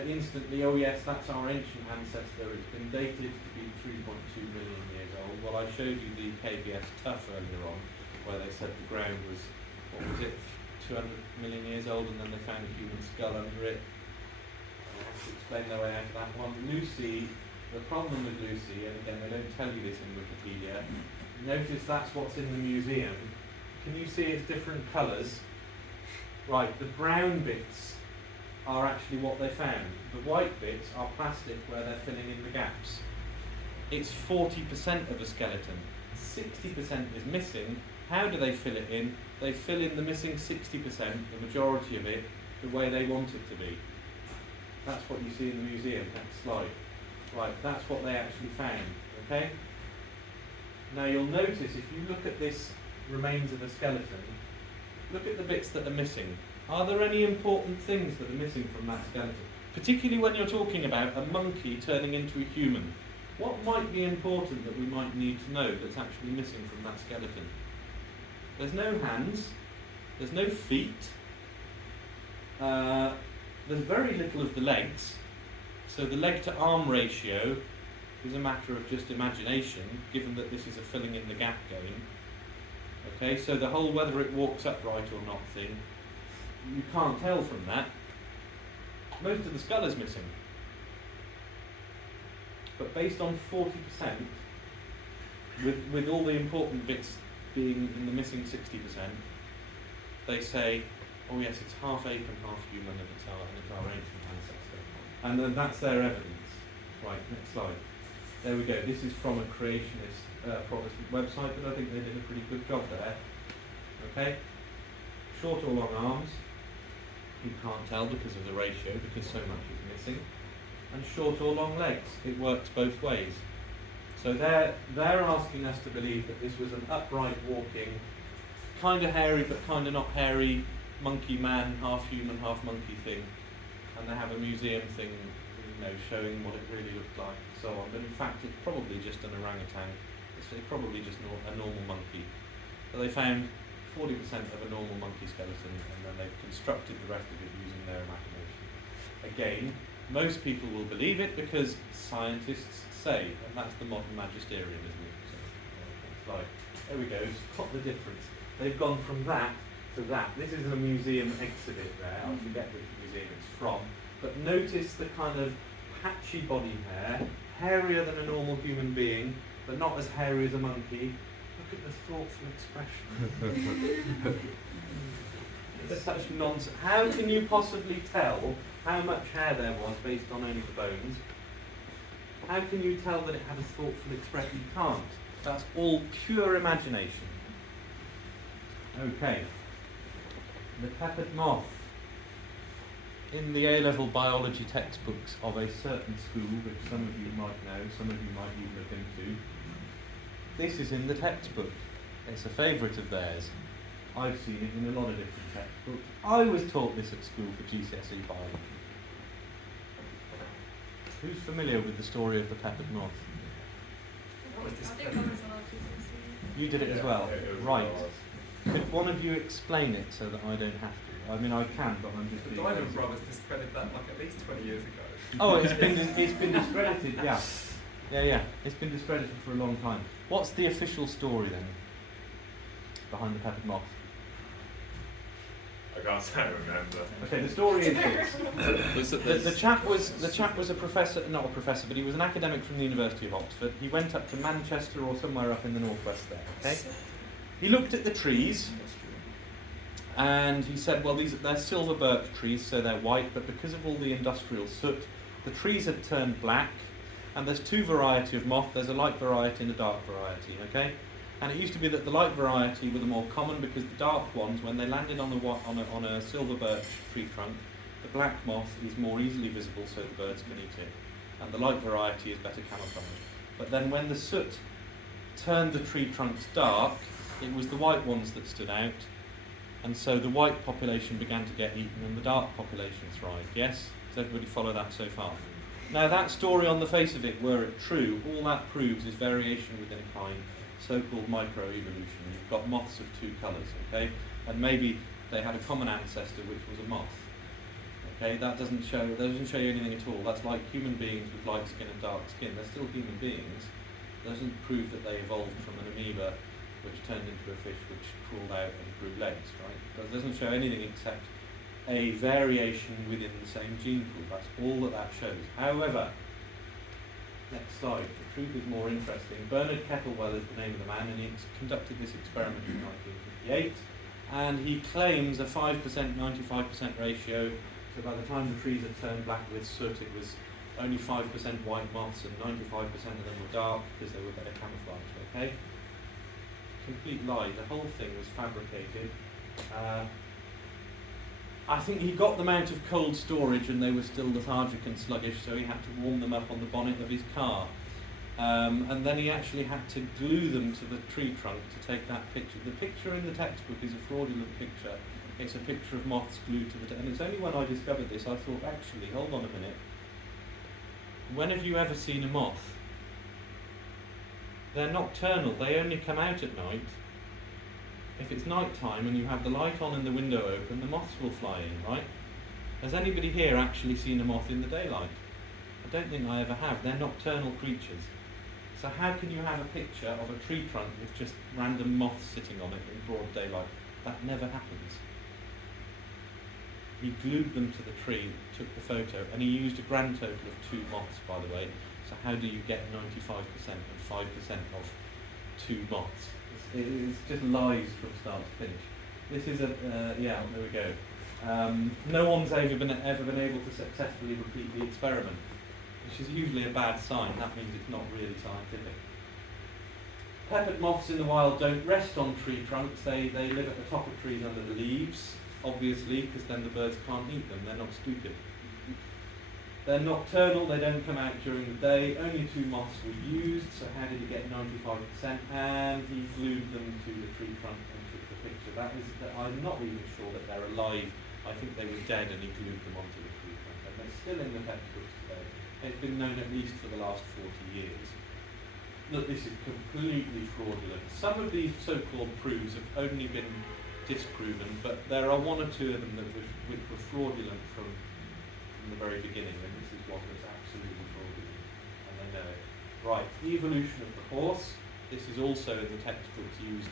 instantly, oh yes, that's our ancient ancestor. It's been dated to be 3.2 million years old. Well, I showed you the KBS Tough earlier on, where they said the ground was, what was it, 200 million years old, and then they found a human skull under it. I have to explain their way out of that one. Lucy, the problem with Lucy, and again they don't tell you this in Wikipedia, notice that's what's in the museum. Can you see its different colours? Right, the brown bits are actually what they found. The white bits are plastic where they're filling in the gaps. It's 40% of a skeleton. 60% is missing. How do they fill it in? They fill in the missing 60%, the majority of it, the way they want it to be. That's what you see in the museum. Next slide. Right, that's what they actually found. Okay? Now you'll notice if you look at this remains of a skeleton, look at the bits that are missing. Are there any important things that are missing from that skeleton? Particularly when you're talking about a monkey turning into a human. What might be important that we might need to know that's actually missing from that skeleton? There's no hands, there's no feet, there's very little of the legs, so the leg to arm ratio is a matter of just imagination, given that this is a filling in the gap game. Okay, so the whole whether it walks upright or not thing, you can't tell from that. Most of the skull is missing. But based on 40%, with all the important bits being in the missing 60%, they say, oh yes, it's half ape and half human, and it's our ancient ancestor. And then that's their evidence. Right, next slide. There we go. This is from a creationist Protestant website, but I think they did a pretty good job there. Okay? Short or long arms, you can't tell because of the ratio, because so much is missing. And short or long legs, it works both ways. So they're asking us to believe that this was an upright walking, kind of hairy but kind of not hairy, monkey man, half human, half monkey thing. And they have a museum thing, showing what it really looked like and so on. But in fact, it's probably just an orangutan. It's probably just a normal monkey. So they found 40% of a normal monkey skeleton, and then they've constructed the rest of it using their imagination. Again, most people will believe it because scientists say, and that's the modern magisterium, isn't it? So, it's like, there we go, spot the difference. They've gone from that to that. This is a museum exhibit there, I forget which museum it's from, but notice the kind of patchy body hair, hairier than a normal human being, but not as hairy as a monkey. Look at the thoughtful expression. It's such nonsense. How can you possibly tell how much hair there was based on only the bones? How can you tell that it had a thoughtful expression? You can't. That's all pure imagination. Okay. The peppered moth. In the A-level biology textbooks of a certain school, which some of you might know, some of you might even look into, this is in the textbook. It's a favourite of theirs. I've seen it in a lot of different textbooks. I was taught this at school for GCSE biology. Who's familiar with the story of the peppered moth? You did it as well? Right. Could one of you explain it so that I don't have to? I mean, I can, but I'm just... The Diamond Brothers discredited that like at least 20 years ago. Oh, it's been discredited, yeah. Yeah. It's been discredited for a long time. What's the official story then behind the peppered moth? I can't remember. Okay, the story is this. The chap was a professor, not a professor, but he was an academic from the University of Oxford. He went up to Manchester or somewhere up in the northwest there. Okay, he looked at the trees, and he said, well, they're silver birch trees, so they're white, but because of all the industrial soot, the trees had turned black. And there's two varieties of moth. There's a light variety and a dark variety. Okay. And it used to be that the light variety were the more common because the dark ones, when they landed on a silver birch tree trunk, the black moth is more easily visible, so the birds can eat it. And the light variety is better camouflaged. But then when the soot turned the tree trunks dark, it was the white ones that stood out. And so the white population began to get eaten and the dark population thrived. Yes? Does everybody follow that so far? Now that story on the face of it, were it true, all that proves is variation within a kind, so-called microevolution. You've got moths of two colours, okay? And maybe they had a common ancestor which was a moth. Okay, that doesn't show you anything at all. That's like human beings with light skin and dark skin. They're still human beings. It doesn't prove that they evolved from an amoeba which turned into a fish which crawled out and grew legs, right? It doesn't show anything except a variation within the same gene pool. That's all that shows. However, next slide, the truth is more interesting. Bernard Kettlewell is the name of the man, and he conducted this experiment in 1958, and he claims a 5%, 95% ratio, so by the time the trees had turned black with soot, it was only 5% white moths and 95% of them were dark because they were better camouflaged, okay? Complete lie, the whole thing was fabricated. I think he got them out of cold storage and they were still lethargic and sluggish, so he had to warm them up on the bonnet of his car. And then he actually had to glue them to the tree trunk to take that picture. The picture in the textbook is a fraudulent picture. It's a picture of moths glued to the... And it's only when I discovered this I thought, actually, hold on a minute. When have you ever seen a moth? They're nocturnal, they only come out at night. If it's night time and you have the light on and the window open, the moths will fly in, right? Has anybody here actually seen a moth in the daylight? I don't think I ever have. They're nocturnal creatures. So how can you have a picture of a tree trunk with just random moths sitting on it in broad daylight? That never happens. He glued them to the tree, took the photo, and he used a grand total of 2 moths, by the way. So how do you get 95% and 5% of 2 moths? It's just lies from start to finish. This is yeah, there we go. No one's ever been able to successfully repeat the experiment, which is usually a bad sign. That means it's not really scientific. Peppered moths in the wild don't rest on tree trunks. They live at the top of trees under the leaves, obviously, because then the birds can't eat them. They're not stupid. They're nocturnal. They don't come out during the day. Only 2 moths were used. So how did he get 95%? And he glued them to the tree trunk and took the picture. I'm not even sure that they're alive. I think they were dead and he glued them onto the tree trunk. And they're still in the textbooks today. It's been known at least for the last 40 years. Look, this is completely fraudulent. Some of these so-called proofs have only been disproven, but there are 1 or 2 of them which were fraudulent from the very beginning, and this is one that's absolutely fraudulent, and they know it. Right, the evolution of the horse. This is also in the textbooks used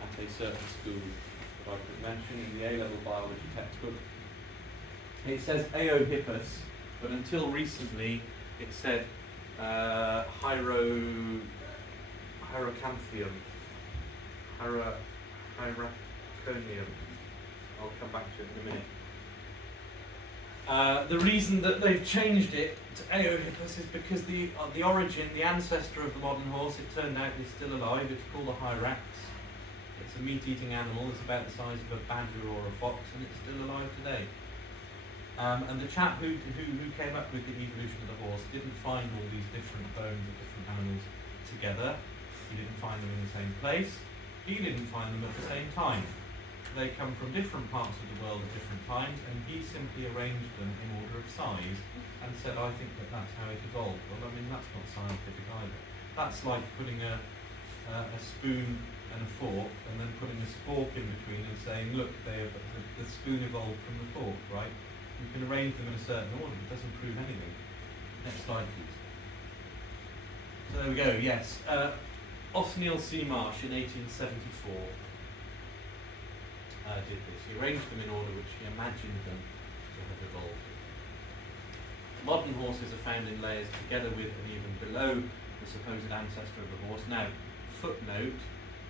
at a certain school that I could mention in the A-level biology textbook. It says Eohippus, but until recently it said Hyracanthium. Hyraconium. I'll come back to it in a minute. The reason that they've changed it to Eohippus is because the origin, the ancestor of the modern horse, it turned out is still alive. It's called a hyrax. It's a meat-eating animal. It's about the size of a badger or a fox, and it's still alive today. And the chap who came up with the evolution of the horse didn't find all these different bones of different animals together. He didn't find them in the same place. He didn't find them at the same time. They come from different parts of the world at different times, and he simply arranged them in order of size and said, I think that that's how it evolved. Well, I mean, that's not scientific either. That's like putting a spoon and a fork and then putting a spork in between and saying, look, the spoon evolved from the fork, right? You can arrange them in a certain order, but it doesn't prove anything. Next slide, please. So there we go, yes. Othniel Seamarsh in 1874 did this. He arranged them in order which he imagined them to have evolved. Modern horses are found in layers together with and even below the supposed ancestor of the horse. Now, footnote,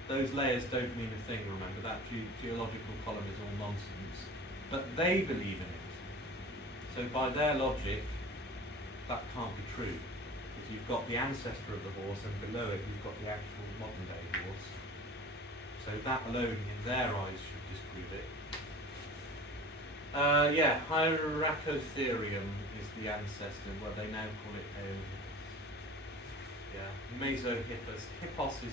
those layers don't mean a thing, remember. That geological column is all nonsense. But they believe in it. So by their logic, that can't be true. Because you've got the ancestor of the horse and below it you've got the actual modern day horse. So that alone, in their eyes, should disprove it. Yeah, Hyracotherium is the ancestor. Well, they now call it Eohippus. Yeah, Mesohippus. Hippos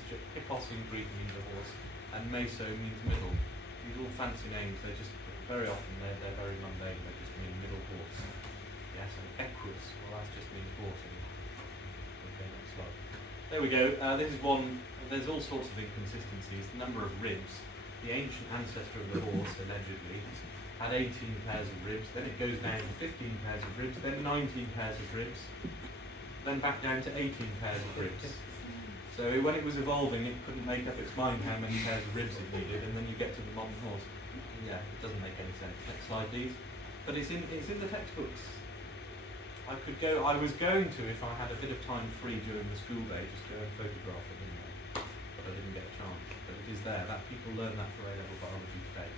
in Greek means a horse, and meso means middle. These are all fancy names. They're just very often they're very mundane. They just mean middle horse. Yes, and equus. Well, that just means horse. Okay, next slide. There we go. This is one. There's all sorts of inconsistencies. The number of ribs. The ancient ancestor of the horse, allegedly, had 18 pairs of ribs. Then it goes down to 15 pairs of ribs. Then 19 pairs of ribs. Then back down to 18 pairs of ribs. So when it was evolving, it couldn't make up its mind how many pairs of ribs it needed, and then you get to the modern horse. Yeah, it doesn't make any sense. Next slide, please. But it's in the textbooks. I was going to, if I had a bit of time free during the school day, just go and photograph it in there. But I didn't get a chance. But it is there. That people learn that for A-level biology today.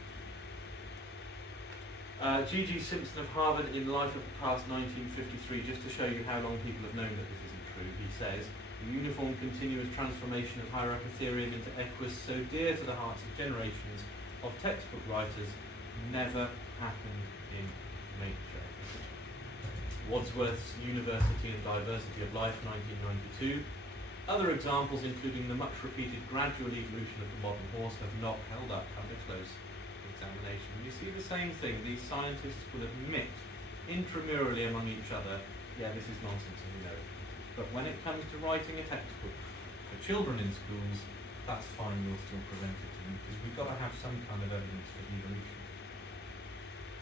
G.G. Simpson of Harvard in Life of the Past 1953, just to show you how long people have known that this isn't true, he says, the uniform continuous transformation of Hyracotherium into equus, so dear to the hearts of generations of textbook writers, never happened in nature. Wordsworth's University and Diversity of Life, 1992. Other examples, including the much repeated gradual evolution of the modern horse, have not held up under close examination. You see the same thing. These scientists will admit intramurally among each other, yeah, this is nonsense and we know it. But when it comes to writing a textbook for children in schools, that's fine, we'll still present it to them, because we've got to have some kind of evidence for evolution.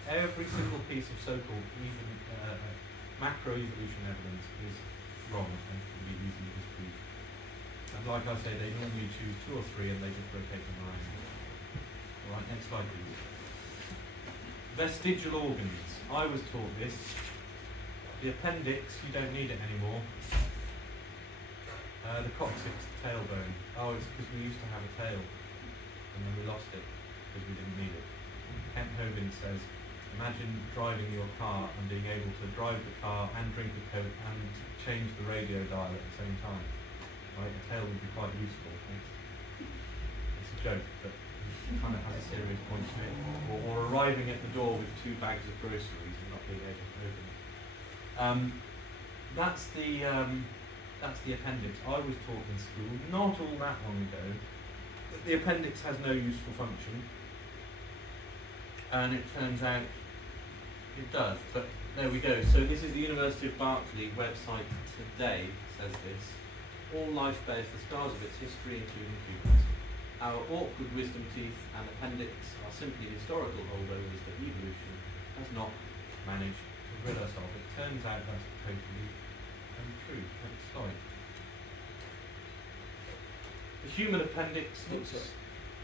Every single piece of so-called macroevolution evidence is wrong and can be easily disproved. And like I say, they normally choose 2 or 3 and they just rotate them around. Alright, next slide please. Vestigial organs. I was taught this. The appendix, you don't need it anymore. The coccyx, the tailbone. Oh, it's because we used to have a tail and then we lost it because we didn't need it. Kent Hogan says, imagine driving your car and being able to drive the car and drink a Coke and change the radio dial at the same time. Right, a tail would be quite useful. It's a joke, but it kind of has a serious point to it. Or arriving at the door with 2 bags of groceries and not being able to open it. That's the appendix. I was taught in school, not all that long ago, that the appendix has no useful function. And it turns out it does, but there we go. So this is the University of Berkeley website today, says this. All life bears the scars of its history, including humans. Our awkward wisdom teeth and appendix are simply historical holdovers that evolution has not managed to rid us of. It turns out that's totally untrue. Next slide. The human appendix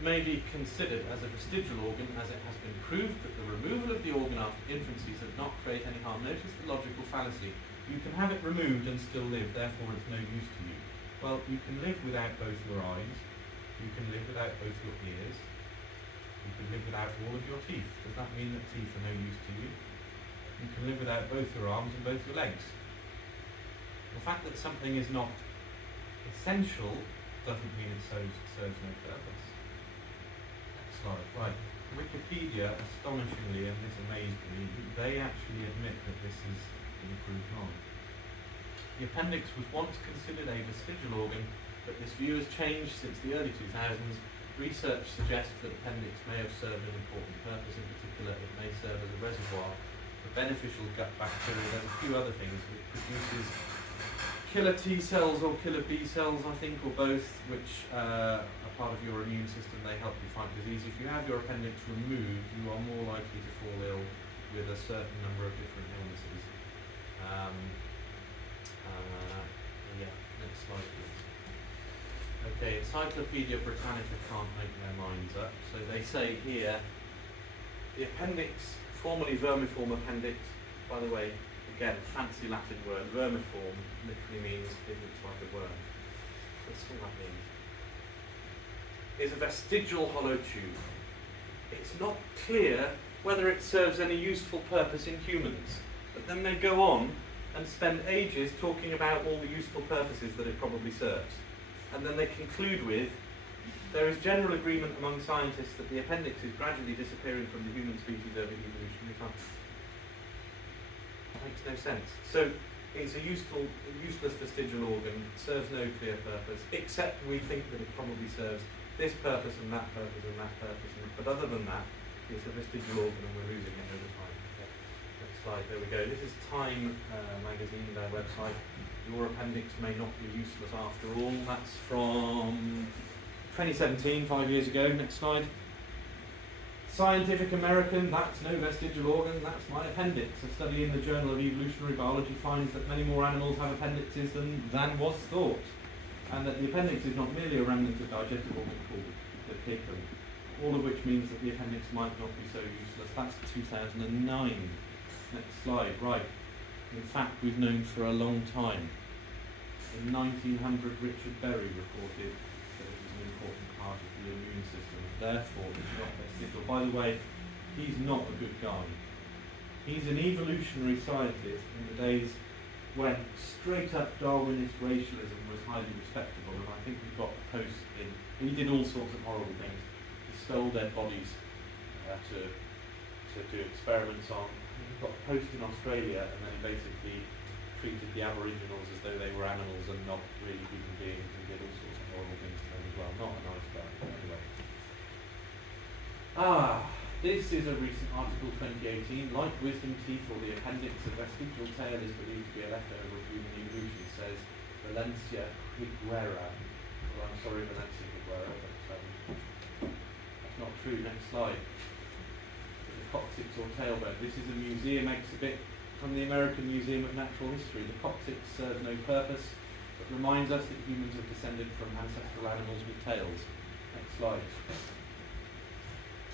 may be considered as a vestigial organ, as it has been proved that the removal of the organ after infancy does not create any harm. Notice the logical fallacy. You can have it removed and still live, therefore it's no use to you. Well, you can live without both your eyes, you can live without both your ears, you can live without all of your teeth. Does that mean that teeth are no use to you? You can live without both your arms and both your legs. The fact that something is not essential doesn't mean it serves no purpose. Next slide. Right. Wikipedia, astonishingly, and this amazed me, they actually admit that this has been proved wrong. The appendix was once considered a vestigial organ, but this view has changed since the early 2000s. Research suggests that the appendix may have served an important purpose. In particular, it may serve as a reservoir for beneficial gut bacteria. There's a few other things. It produces killer T cells or killer B cells, I think, or both, which are part of your immune system. They help you fight disease. If you have your appendix removed, you are more likely to fall ill with a certain number of different illnesses. Yeah, next slide please. Okay, Encyclopedia Britannica can't make their minds up, so they say here, the appendix, formerly vermiform appendix, by the way, again, fancy Latin word, vermiform literally means it looks like a worm. That's all that means. Is a vestigial hollow tube. It's not clear whether it serves any useful purpose in humans, but then they go on and spend ages talking about all the useful purposes that it probably serves. And then they conclude with, there is general agreement among scientists that the appendix is gradually disappearing from the human species over evolutionary time. That makes no sense. So it's a useless vestigial organ, serves no clear purpose, except we think that it probably serves this purpose and that purpose and that purpose. But other than that, it's a vestigial organ and we're losing it over time. Slide. There we go. This is Time magazine, their website. Your appendix may not be useless after all. That's from 2017, 5 years ago. Next slide. Scientific American, that's no vestigial organ, that's my appendix. A study in the Journal of Evolutionary Biology finds that many more animals have appendixes than was thought, and that the appendix is not merely a remnant of digestive organ called the picum, all of which means that the appendix might not be so useless. That's 2009. Next slide. Right. In fact, we've known for a long time. In 1900, Richard Berry reported that it was an important part of the immune system. Therefore, it's not vestigial. By the way, he's not a good guy. He's an evolutionary scientist in the days when straight-up Darwinist racialism was highly respectable, and I think we got a post in. He did all sorts of horrible things. He stole dead bodies to do experiments on. He got a post in Australia, and then he basically treated the Aboriginals as though they were animals and not really human beings, and did all sorts of horrible things to them as well. Not a nice guy, but anyway. This is a recent article, 2018. Like wisdom teeth or the appendix, a vestigial tail is believed to be a leftover of human evolution, says Valencia Higuera. Well, I'm sorry, Valencia Higuera, but that's not true. Next slide. Coccyx or tailbone. This is a museum exhibit from the American Museum of Natural History. The coccyx serves no purpose. It reminds us that humans have descended from ancestral animals with tails. Next slide.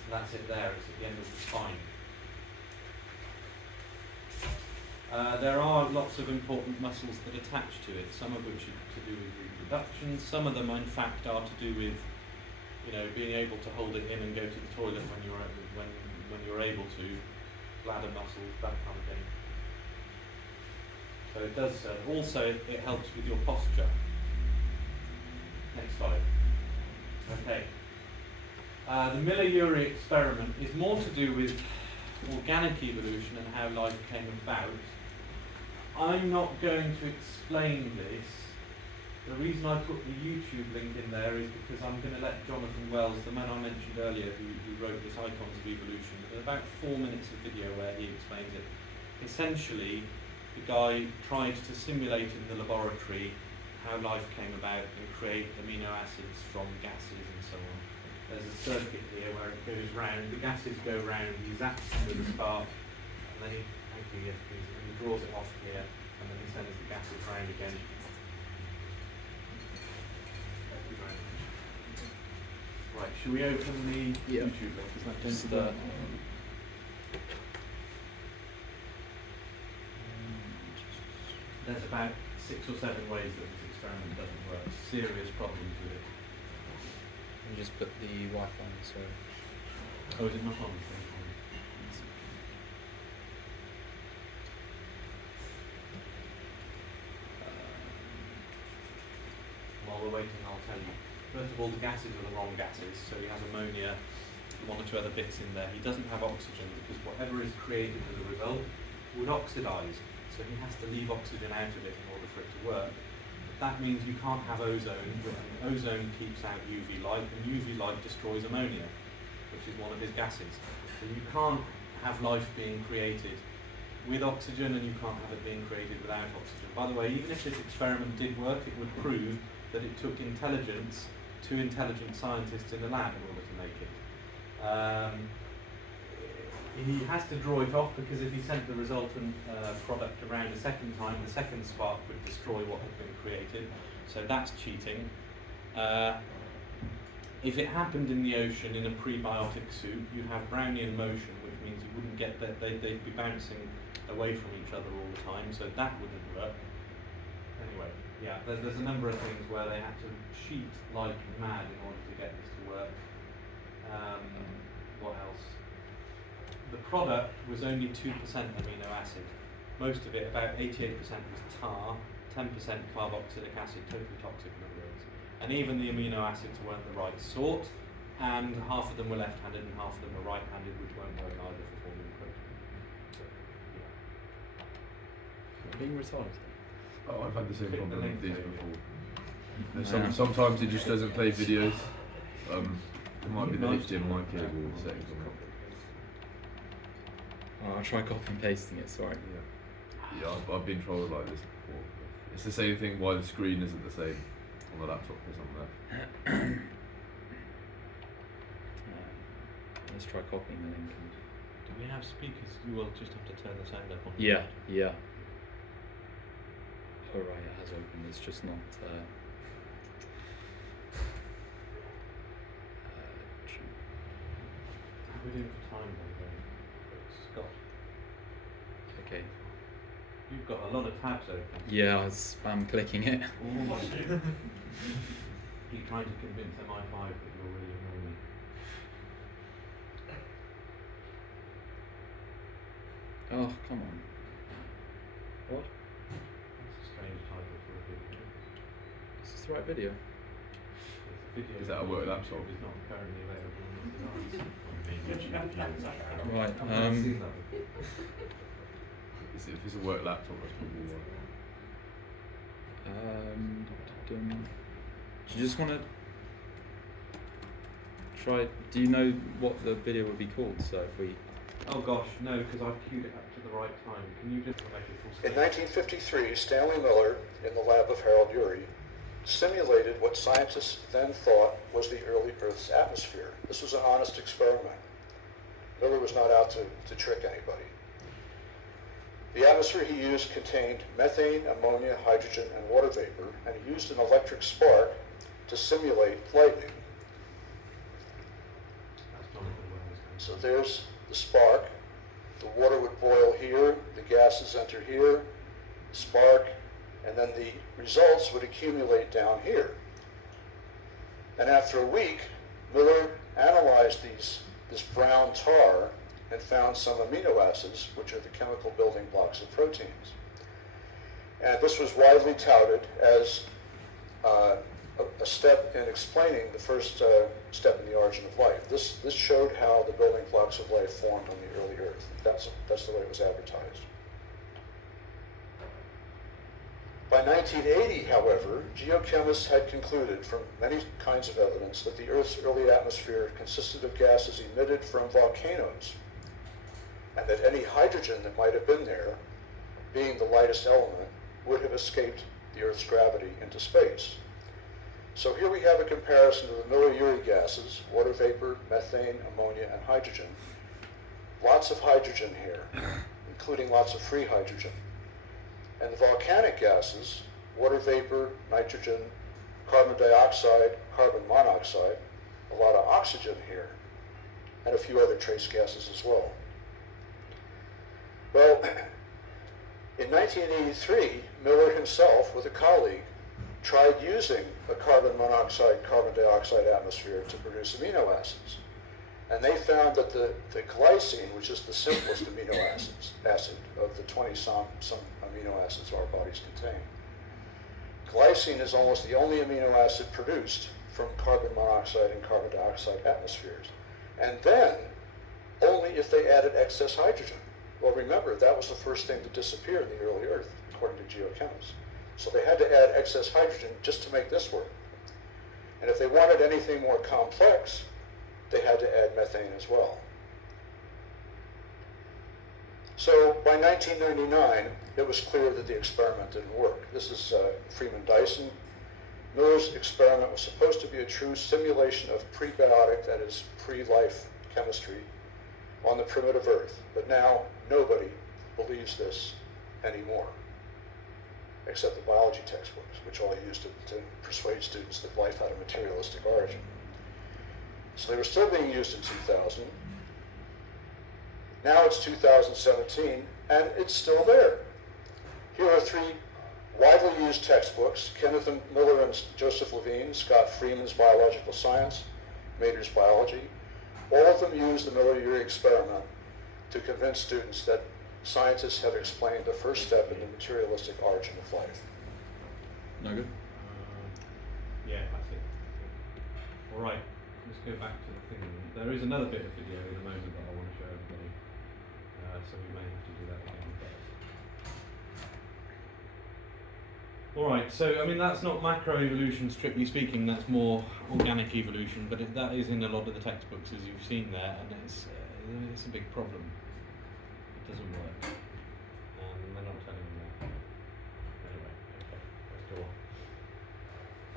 And that's it there, it's at the end of the spine. There are lots of important muscles that attach to it, some of which are to do with reproduction, some of them in fact are to do with, you know, being able to hold it in and go to the toilet when you're able to, bladder muscles, that kind of thing. So it does serve. Also, it helps with your posture. Next slide. Okay. The Miller-Urey experiment is more to do with organic evolution and how life came about. I'm not going to explain this. The reason I put the YouTube link in there is because I'm going to let Jonathan Wells, the man I mentioned earlier who wrote this Icons of Evolution, there's about 4 minutes of video where he explains it. Essentially, the guy tried to simulate in the laboratory how life came about and create amino acids from gases and so on. There's a circuit here where it goes round, the gases go round, he zaps them with a spark, and then he draws it off here, and then he sends the gases round again. Right, should we open the YouTube link? Is that Just, there's about 6 or 7 ways that this experiment doesn't work. Serious problems with it. you just put the Wi-Fi on, so Oh, is it not on? While we're waiting, I'll tell you. First of all, the gases are the wrong gases. So he has ammonia, 1 or 2 other bits in there. He doesn't have oxygen because whatever is created as a result would oxidize. So he has to leave oxygen out of it in order for it to work. That means you can't have ozone, and ozone keeps out UV light, and UV light destroys ammonia, which is one of his gases. So you can't have life being created with oxygen, and you can't have it being created without oxygen. By the way, even if this experiment did work, it would prove that it took intelligence, 2 intelligent scientists in a lab in order to make it. He has to draw it off because if he sent the resultant product around a second time, the second spark would destroy what had been created. So that's cheating. If it happened in the ocean in a prebiotic soup, you'd have Brownian motion, which means you wouldn't get that they'd be bouncing away from each other all the time. So that wouldn't work. Anyway, yeah, there's a number of things where they had to cheat like mad in order to get this to work. What else? The product was only 2% amino acid. Most of it, about 88%, was tar, 10% carboxylic acid, totally toxic in other words. And even the amino acids weren't the right sort, and half of them were left-handed and half of them were right-handed, which won't work either for forming protein. So, yeah. being retarded. Oh, I've had the same Click the problem link with these there. before. Yeah. There's sometimes it just doesn't play videos. It might be the HDMI cable settings or not. Oh, I'll try copy and pasting it, sorry. Yeah, I've been trolled like this before. It's the same thing why the screen isn't the same on the laptop as on there. Let's try copying the link. Do we have speakers? You will just have to turn the sound up on. Yeah. Oh right, it has opened, it's just not How are we doing for time by the way? Scott, okay. you've got a lot of tabs open. Yeah, I was spam clicking it. You're trying to convince MI5 that you're really annoying me. Oh, come on. What? That's a strange title for a video. Is this the right video? It's a video Is that a work laptop? Is not currently available on this device. Right, I've never seen that before. If it's a work laptop, that's probably why. Do you just want to try? Do you know what the video would be called? So if we. Oh gosh, no, because I've queued it up to the right time. Can you just make it full In screen? 1953, Stanley Miller, in the lab of Harold Urey, simulated what scientists then thought was the early Earth's atmosphere. This was an honest experiment. Miller was not out to trick anybody. The atmosphere he used contained methane, ammonia, hydrogen, and water vapor, and he used an electric spark to simulate lightning. So there's the spark. The water would boil here, the gases enter here, the spark, and then the results would accumulate down here. And after a week, Miller analyzed this brown tar and found some amino acids, which are the chemical building blocks of proteins. And this was widely touted as a step in explaining the first step in the origin of life. This showed how the building blocks of life formed on the early Earth. That's the way it was advertised. By 1980, however, geochemists had concluded from many kinds of evidence that the Earth's early atmosphere consisted of gases emitted from volcanoes, and that any hydrogen that might have been there, being the lightest element, would have escaped the Earth's gravity into space. So here we have a comparison of the Miller-Urey gases, water vapor, methane, ammonia, and hydrogen. Lots of hydrogen here, including lots of free hydrogen. And the volcanic gases, water vapor, nitrogen, carbon dioxide, carbon monoxide, a lot of oxygen here, and a few other trace gases as well. Well, in 1983, Miller himself, with a colleague, tried using a carbon monoxide, carbon dioxide atmosphere to produce amino acids. And they found that the glycine, which is the simplest amino acid of the 20-some amino acids our bodies contain, glycine is almost the only amino acid produced from carbon monoxide and carbon dioxide atmospheres. And then, only if they added excess hydrogen. Well, remember, that was the first thing to disappear in the early Earth, according to geochemists. So they had to add excess hydrogen just to make this work. And if they wanted anything more complex, they had to add methane as well. So by 1999, it was clear that the experiment didn't work. This is Freeman Dyson. Miller's experiment was supposed to be a true simulation of prebiotic, that is, pre-life chemistry on the primitive Earth. But now nobody believes this anymore, except the biology textbooks, which all used to persuade students that life had a materialistic origin. So they were still being used in 2000. Now it's 2017, and it's still there. Here are three widely used textbooks: Kenneth Miller and Joseph Levine, Scott Freeman's Biological Science, Mater's Biology. All of them use the Miller-Urey experiment to convince students that scientists have explained the first step in the materialistic origin of life. No good? Yeah, that's it. All right, let's go back to the thing. There is another bit of video in a moment that I want to show everybody, so we may have to do that again. All right, so I mean that's not macroevolution strictly speaking, that's more organic evolution, but that is in a lot of the textbooks as you've seen there, and it's a big problem. It doesn't work. They're not telling you that. Anyway, okay, let's go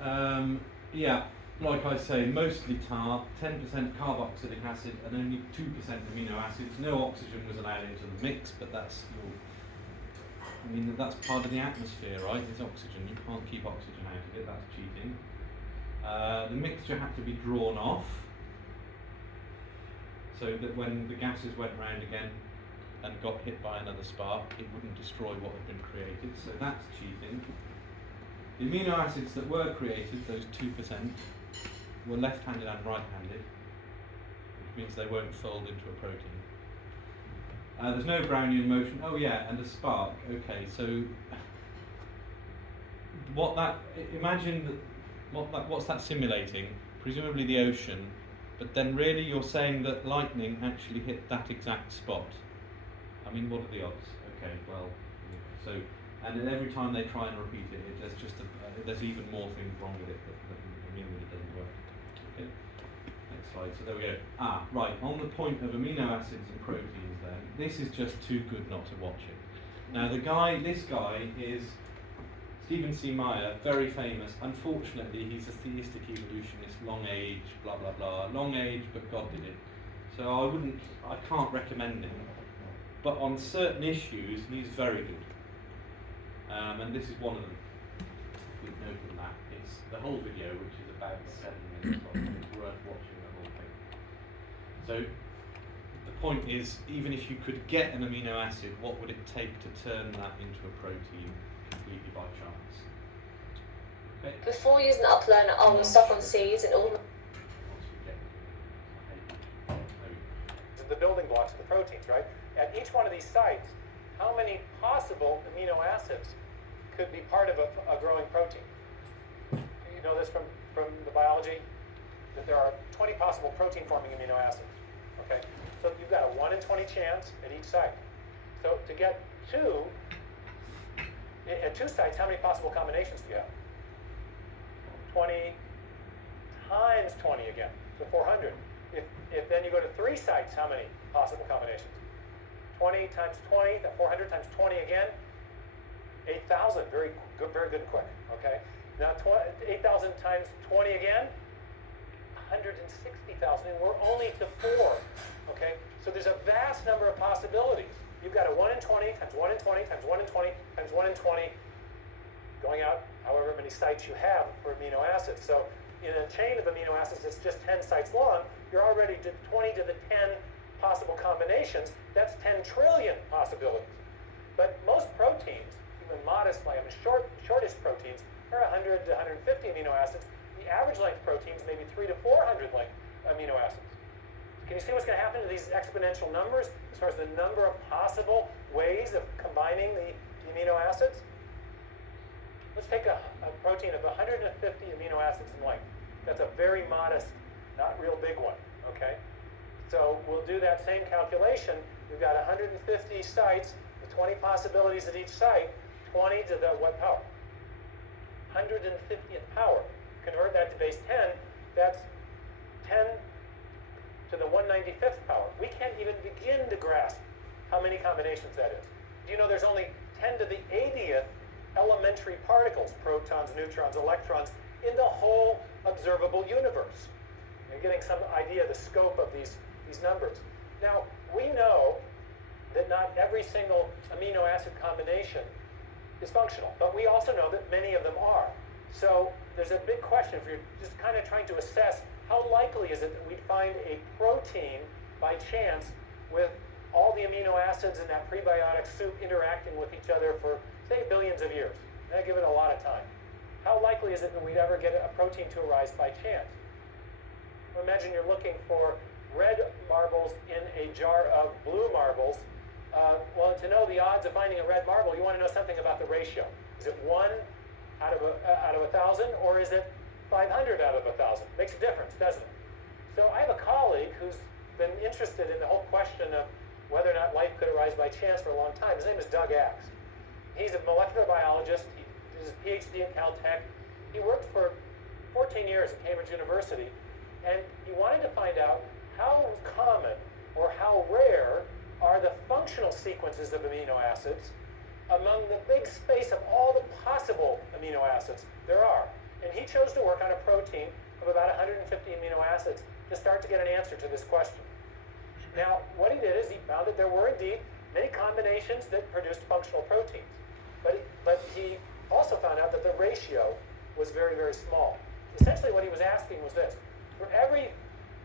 on. Yeah, like I say, mostly tar, 10% carboxylic acid, and only 2% amino acids. No oxygen was allowed into the mix, but that's that's part of the atmosphere, right? It's oxygen. You can't keep oxygen out of it. That's cheating. The mixture had to be drawn off, so that when the gases went round again and got hit by another spark, it wouldn't destroy what had been created. So that's cheating. The amino acids that were created, those 2%, were left-handed and right-handed, which means they won't fold into a protein. There's no Brownian motion. Oh yeah, and a spark. Okay, so what's that simulating? Presumably the ocean, but then really you're saying that lightning actually hit that exact spot. I mean, what are the odds? Okay, well, so, and then every time they try and repeat it, there's even more things wrong with it that mean that it doesn't work. Okay, next slide. So there we go. Right, on the point of amino acids and proteins then, this is just too good not to watch it. Now this guy is Stephen C. Meyer, very famous. Unfortunately, he's a theistic evolutionist, long age, blah blah blah. Long age, but God did it. So I can't recommend him. but on certain issues, he's very good. And this is one of them. We've noted that. It's the whole video, which is about 7 minutes long. It's worth watching the whole thing. So the point is, even if you could get an amino acid, what would it take to turn that into a protein completely by chance? Okay. Before using the uplearner, I will stop on C's and all. The building blocks of the proteins, right? At each one of these sites, how many possible amino acids could be part of a growing protein? You know this from the biology, that there are 20 possible protein-forming amino acids, okay? So you've got a 1 in 20 chance at each site. So to get at two sites, how many possible combinations do you have? 20 times 20 again, so 400. If then you go to 3 sites, how many possible combinations? 20 times 20, 400 times 20 again, 8,000. Very good and quick. Okay. Now 8,000 times 20 again, 160,000, and we're only to 4. Okay. So there's a vast number of possibilities. You've got a 1 in 20 times 1 in 20 times 1 in 20 times 1 in 20, going out however many sites you have for amino acids. So in a chain of amino acids that's just 10 sites long, you're already to 20 to the 10 possible combinations. That's 10 trillion possibilities. But most proteins, even modest, like shortest proteins, are 100 to 150 amino acids. The average length proteins may be 300 to 400 amino acids. Can you see what's going to happen to these exponential numbers as far as the number of possible ways of combining the amino acids? Let's take a protein of 150 amino acids in length. That's a very modest, not real big one, okay? So we'll do that same calculation. We've got 150 sites with 20 possibilities at each site, 20 to the what power? 150th power. Convert that to base 10, that's 10 to the 195th power. We can't even begin to grasp how many combinations that is. Do you know there's only 10 to the 80th elementary particles, protons, neutrons, electrons, in the whole observable universe? You're getting some idea of the scope of these numbers. Now, we know that not every single amino acid combination is functional, but we also know that many of them are. So there's a big question if you're just kind of trying to assess how likely is it that we'd find a protein by chance with all the amino acids in that prebiotic soup interacting with each other for, say, billions of years. Now, give it a lot of time. How likely is it that we'd ever get a protein to arise by chance? Well, imagine you're looking for red marbles in a jar of blue marbles. Well, to know the odds of finding a red marble, you want to know something about the ratio. Is it 1 out of 1,000, or is it 500 out of 1,000? Makes a difference, doesn't it? So I have a colleague who's been interested in the whole question of whether or not life could arise by chance for a long time. His name is Doug Axe. He's a molecular biologist. He did his PhD at Caltech. He worked for 14 years at Cambridge University, and he wanted to find out how common or how rare are the functional sequences of amino acids among the big space of all the possible amino acids there are. And he chose to work on a protein of about 150 amino acids to start to get an answer to this question. Now, what he did is he found that there were indeed many combinations that produced functional proteins. But he also found out that the ratio was very, very small. Essentially what he was asking was this: for every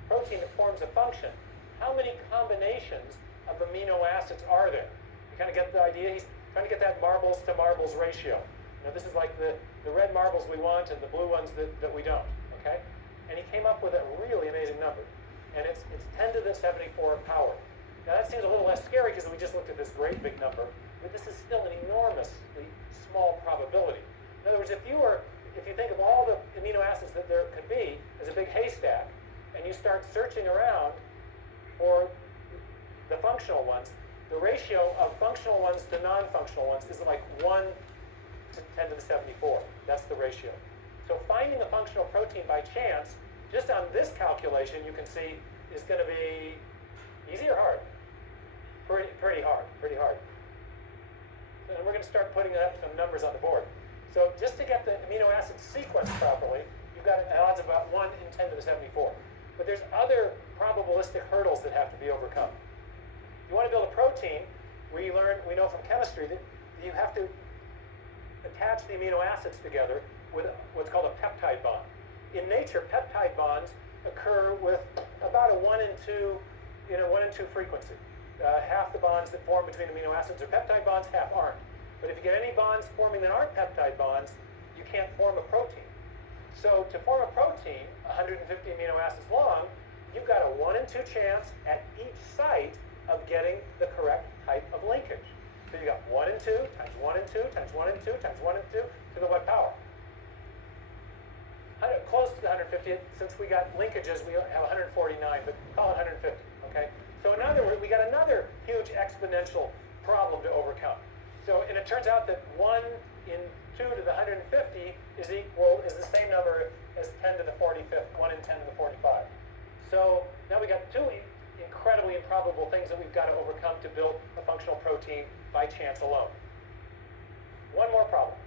protein that forms a function, how many combinations of amino acids are there? You kind of get the idea? He's trying to get that marbles to marbles ratio. You know, this is like the red marbles we want and the blue ones that we don't, okay? And he came up with a really amazing number. And it's 10 to the 74 power. Now that seems a little less scary because we just looked at this great big number, but this is still an enormously small probability. In other words, if you think of all the amino acids that there could be as a big haystack, and you start searching around for the functional ones, the ratio of functional ones to non-functional ones is like 1 to 10 to the 74. That's the ratio. So finding a functional protein by chance, just on this calculation, you can see is going to be easy or hard? Pretty hard. And we're going to start putting up some numbers on the board. So just to get the amino acid sequence properly, you've got an odds of about 1 in 10 to the 74. But there's other probabilistic hurdles that have to be overcome. You want to build a protein we know from chemistry that you have to attach the amino acids together with what's called a peptide bond. In nature, peptide bonds occur with about a 1 in 2 frequency. Half the bonds that form between amino acids are peptide bonds, half aren't. But if you get any bonds forming that aren't peptide bonds, you can't form a protein. So to form a protein, 150 amino acids long, you've got a 1 in 2 chance at each site of getting the correct type of linkage. So you got 1 in 2 times 1 in 2 times 1 in 2 times 1 in 2 to the what power? Close to the 150. Since we got linkages, we have 149, but call it 150, okay? So in other words, we got another huge exponential problem to overcome. So, and it turns out that 1 in 2 to the 150 is the same number as 10 to the 45th, 1 in 10 to the 45. So now we got two incredibly improbable things that we've got to overcome to build a functional protein by chance alone. One more problem.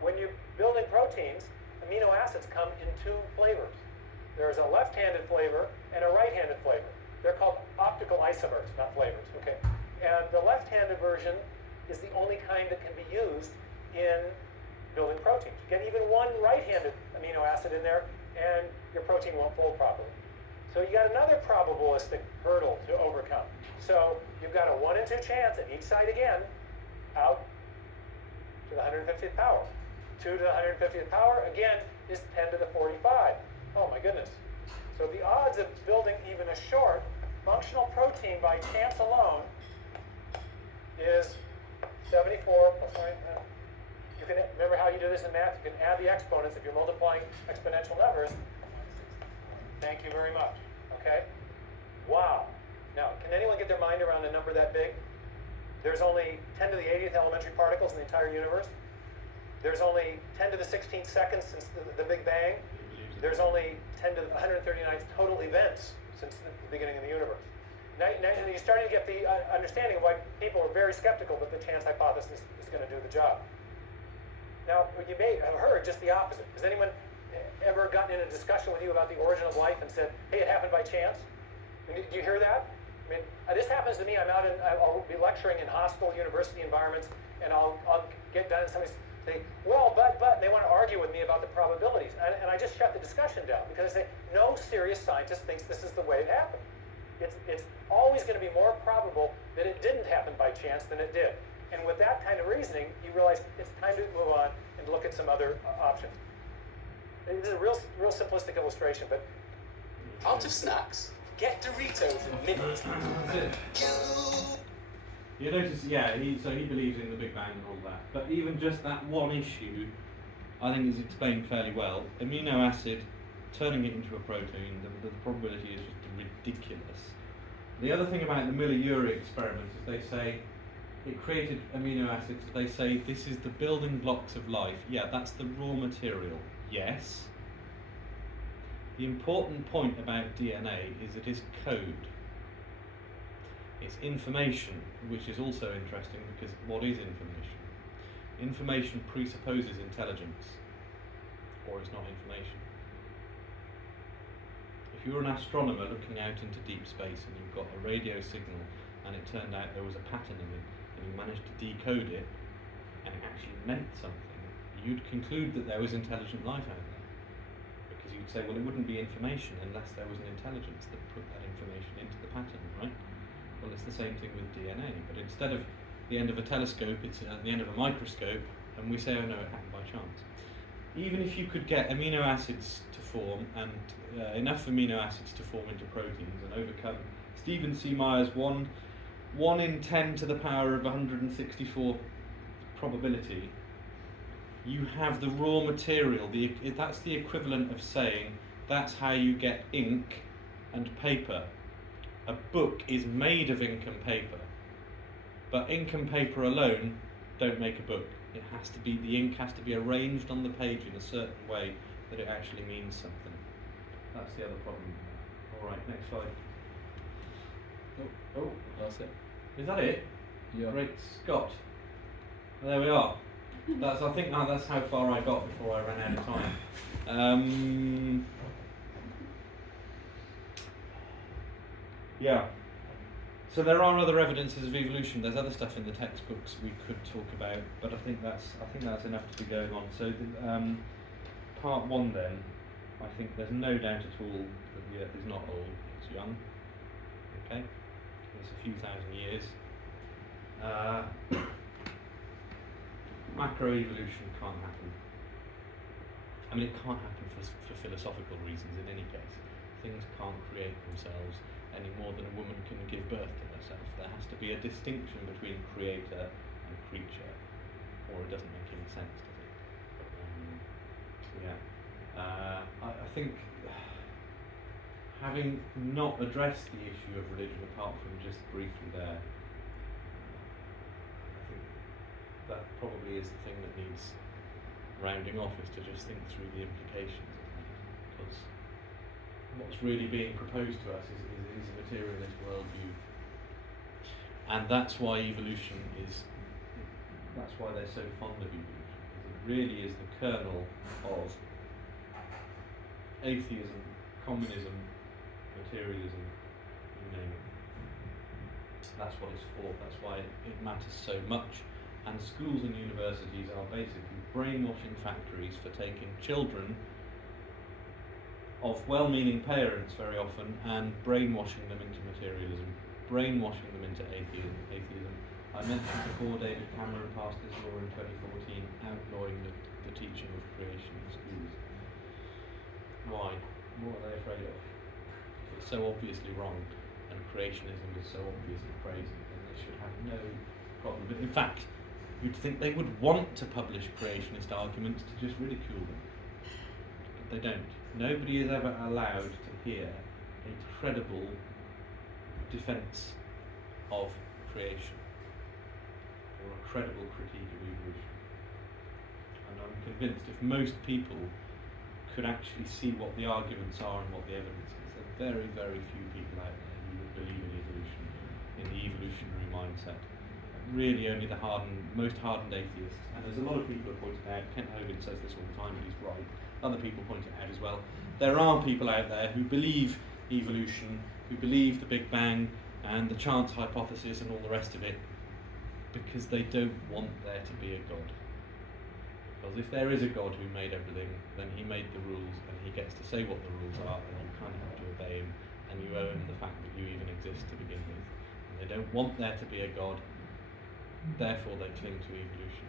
When you're building proteins, amino acids come in 2 flavors. There's a left-handed flavor and a right-handed flavor. They're called optical isomers, not flavors, okay? And the left-handed version is the only kind that can be used in building proteins. You get even one right-handed amino acid in there, and your protein won't fold properly. So you got another probabilistic hurdle to overcome. So you've got a 1 in 2 chance at each side again, out to the 150th power. 2 to the 150th power, again, is 10 to the 45. Oh my goodness. So the odds of building even a short functional protein by chance alone is 74 plus 9. You can remember how you do this in math. You can add the exponents if you're multiplying exponential numbers. Thank you very much. Okay? Wow. Now, can anyone get their mind around a number that big? There's only 10 to the 80th elementary particles in the entire universe. There's only 10 to the 16th seconds since the Big Bang. There's only 10 to the 139th total events since the beginning of the universe. Now you're starting to get the understanding of why people are very skeptical that the chance hypothesis is going to do the job. Now, you may have heard just the opposite. Has anyone ever gotten in a discussion with you about the origin of life and said, hey, it happened by chance? Do you hear that? I mean, this happens to me. I'll be lecturing in hostile university environments, and I'll get done and somebody say, well, but, and they want to argue with me about the probabilities. And I just shut the discussion down because I say, no serious scientist thinks this is the way it happened. It's always going to be more probable that it didn't happen by chance than it did. And with that kind of reasoning, you realize it's time to move on and look at some other options. This is a real simplistic illustration, but out of snacks. Get Doritos in minutes. You notice, yeah, he believes in the Big Bang and all that, but even just that one issue, I think is explained fairly well. Amino acid, turning it into a protein, the probability is just ridiculous. The other thing about the Miller-Urey experiment is they say it created amino acids. They say this is the building blocks of life. Yeah, that's the raw material. Yes. The important point about DNA is it is code. It's information, which is also interesting because what is information? Information presupposes intelligence, or it's not information. If you're an astronomer looking out into deep space and you've got a radio signal and it turned out there was a pattern in it and you managed to decode it and it actually meant something, you'd conclude that there was intelligent life out there. Because you'd say, well, it wouldn't be information unless there was an intelligence that put that information into the pattern, right? Well, it's the same thing with DNA, but instead of the end of a telescope, it's at the end of a microscope, and we say, oh no, it happened by chance. Even if you could get amino acids to form, and enough amino acids to form into proteins and overcome Stephen C. Meyer's 1 in 10 to the power of 164 probability, you have the raw material. That's the equivalent of saying that's how you get ink and paper. A book is made of ink and paper, but ink and paper alone don't make a book. It has to be, the ink has to be arranged on the page in a certain way that it actually means something. That's the other problem. All right, next slide. Oh, That's it. is that it? Yeah. Great Scott. There we are. I think that's how far I got before I ran out of time. Yeah. So there are other evidences of evolution. There's other stuff in the textbooks we could talk about, but I think that's enough to be going on. So part one then, I think there's no doubt at all that the Earth is not old; it's young. Okay, it's a few thousand years. Macroevolution can't happen. I mean, it can't happen for philosophical reasons in any case. Things can't create themselves any more than a woman can give birth to herself. There has to be a distinction between creator and creature, or it doesn't make any sense, does it? I think, having not addressed the issue of religion apart from just briefly there, I think that probably is the thing that needs rounding off, is to just think through the implications of that, because what's really being proposed to us is a materialist worldview, and that's why that's why they're so fond of evolution, because it really is the kernel of atheism, communism, materialism, you name it. That's what it's for, that's why it matters so much. And schools and universities are basically brainwashing factories for taking children of well-meaning parents very often and brainwashing them into materialism, brainwashing them into atheism. I mentioned before David Cameron passed this law in 2014 outlawing the teaching of creation in schools. Why? What are they afraid of? If it's so obviously wrong and creationism is so obviously crazy, then they should have no problem. But in fact, you'd think they would want to publish creationist arguments to just ridicule them. But they don't. Nobody is ever allowed to hear a credible defence of creation or a credible critique of evolution. And I'm convinced if most people could actually see what the arguments are and what the evidence is, there are very, very few people out there who would believe in evolution, in the evolutionary mindset. Really only the most hardened atheists, and there's a lot of people who point it out. Kent Hogan says this all the time, but he's right. Other people point it out as well. There are people out there who believe evolution, who believe the Big Bang and the chance hypothesis and all the rest of it, because they don't want there to be a God. Because if there is a God who made everything, then he made the rules and he gets to say what the rules are, and you kind of have to obey him, and you owe him the fact that you even exist to begin with. And they don't want there to be a God, therefore they cling to evolution.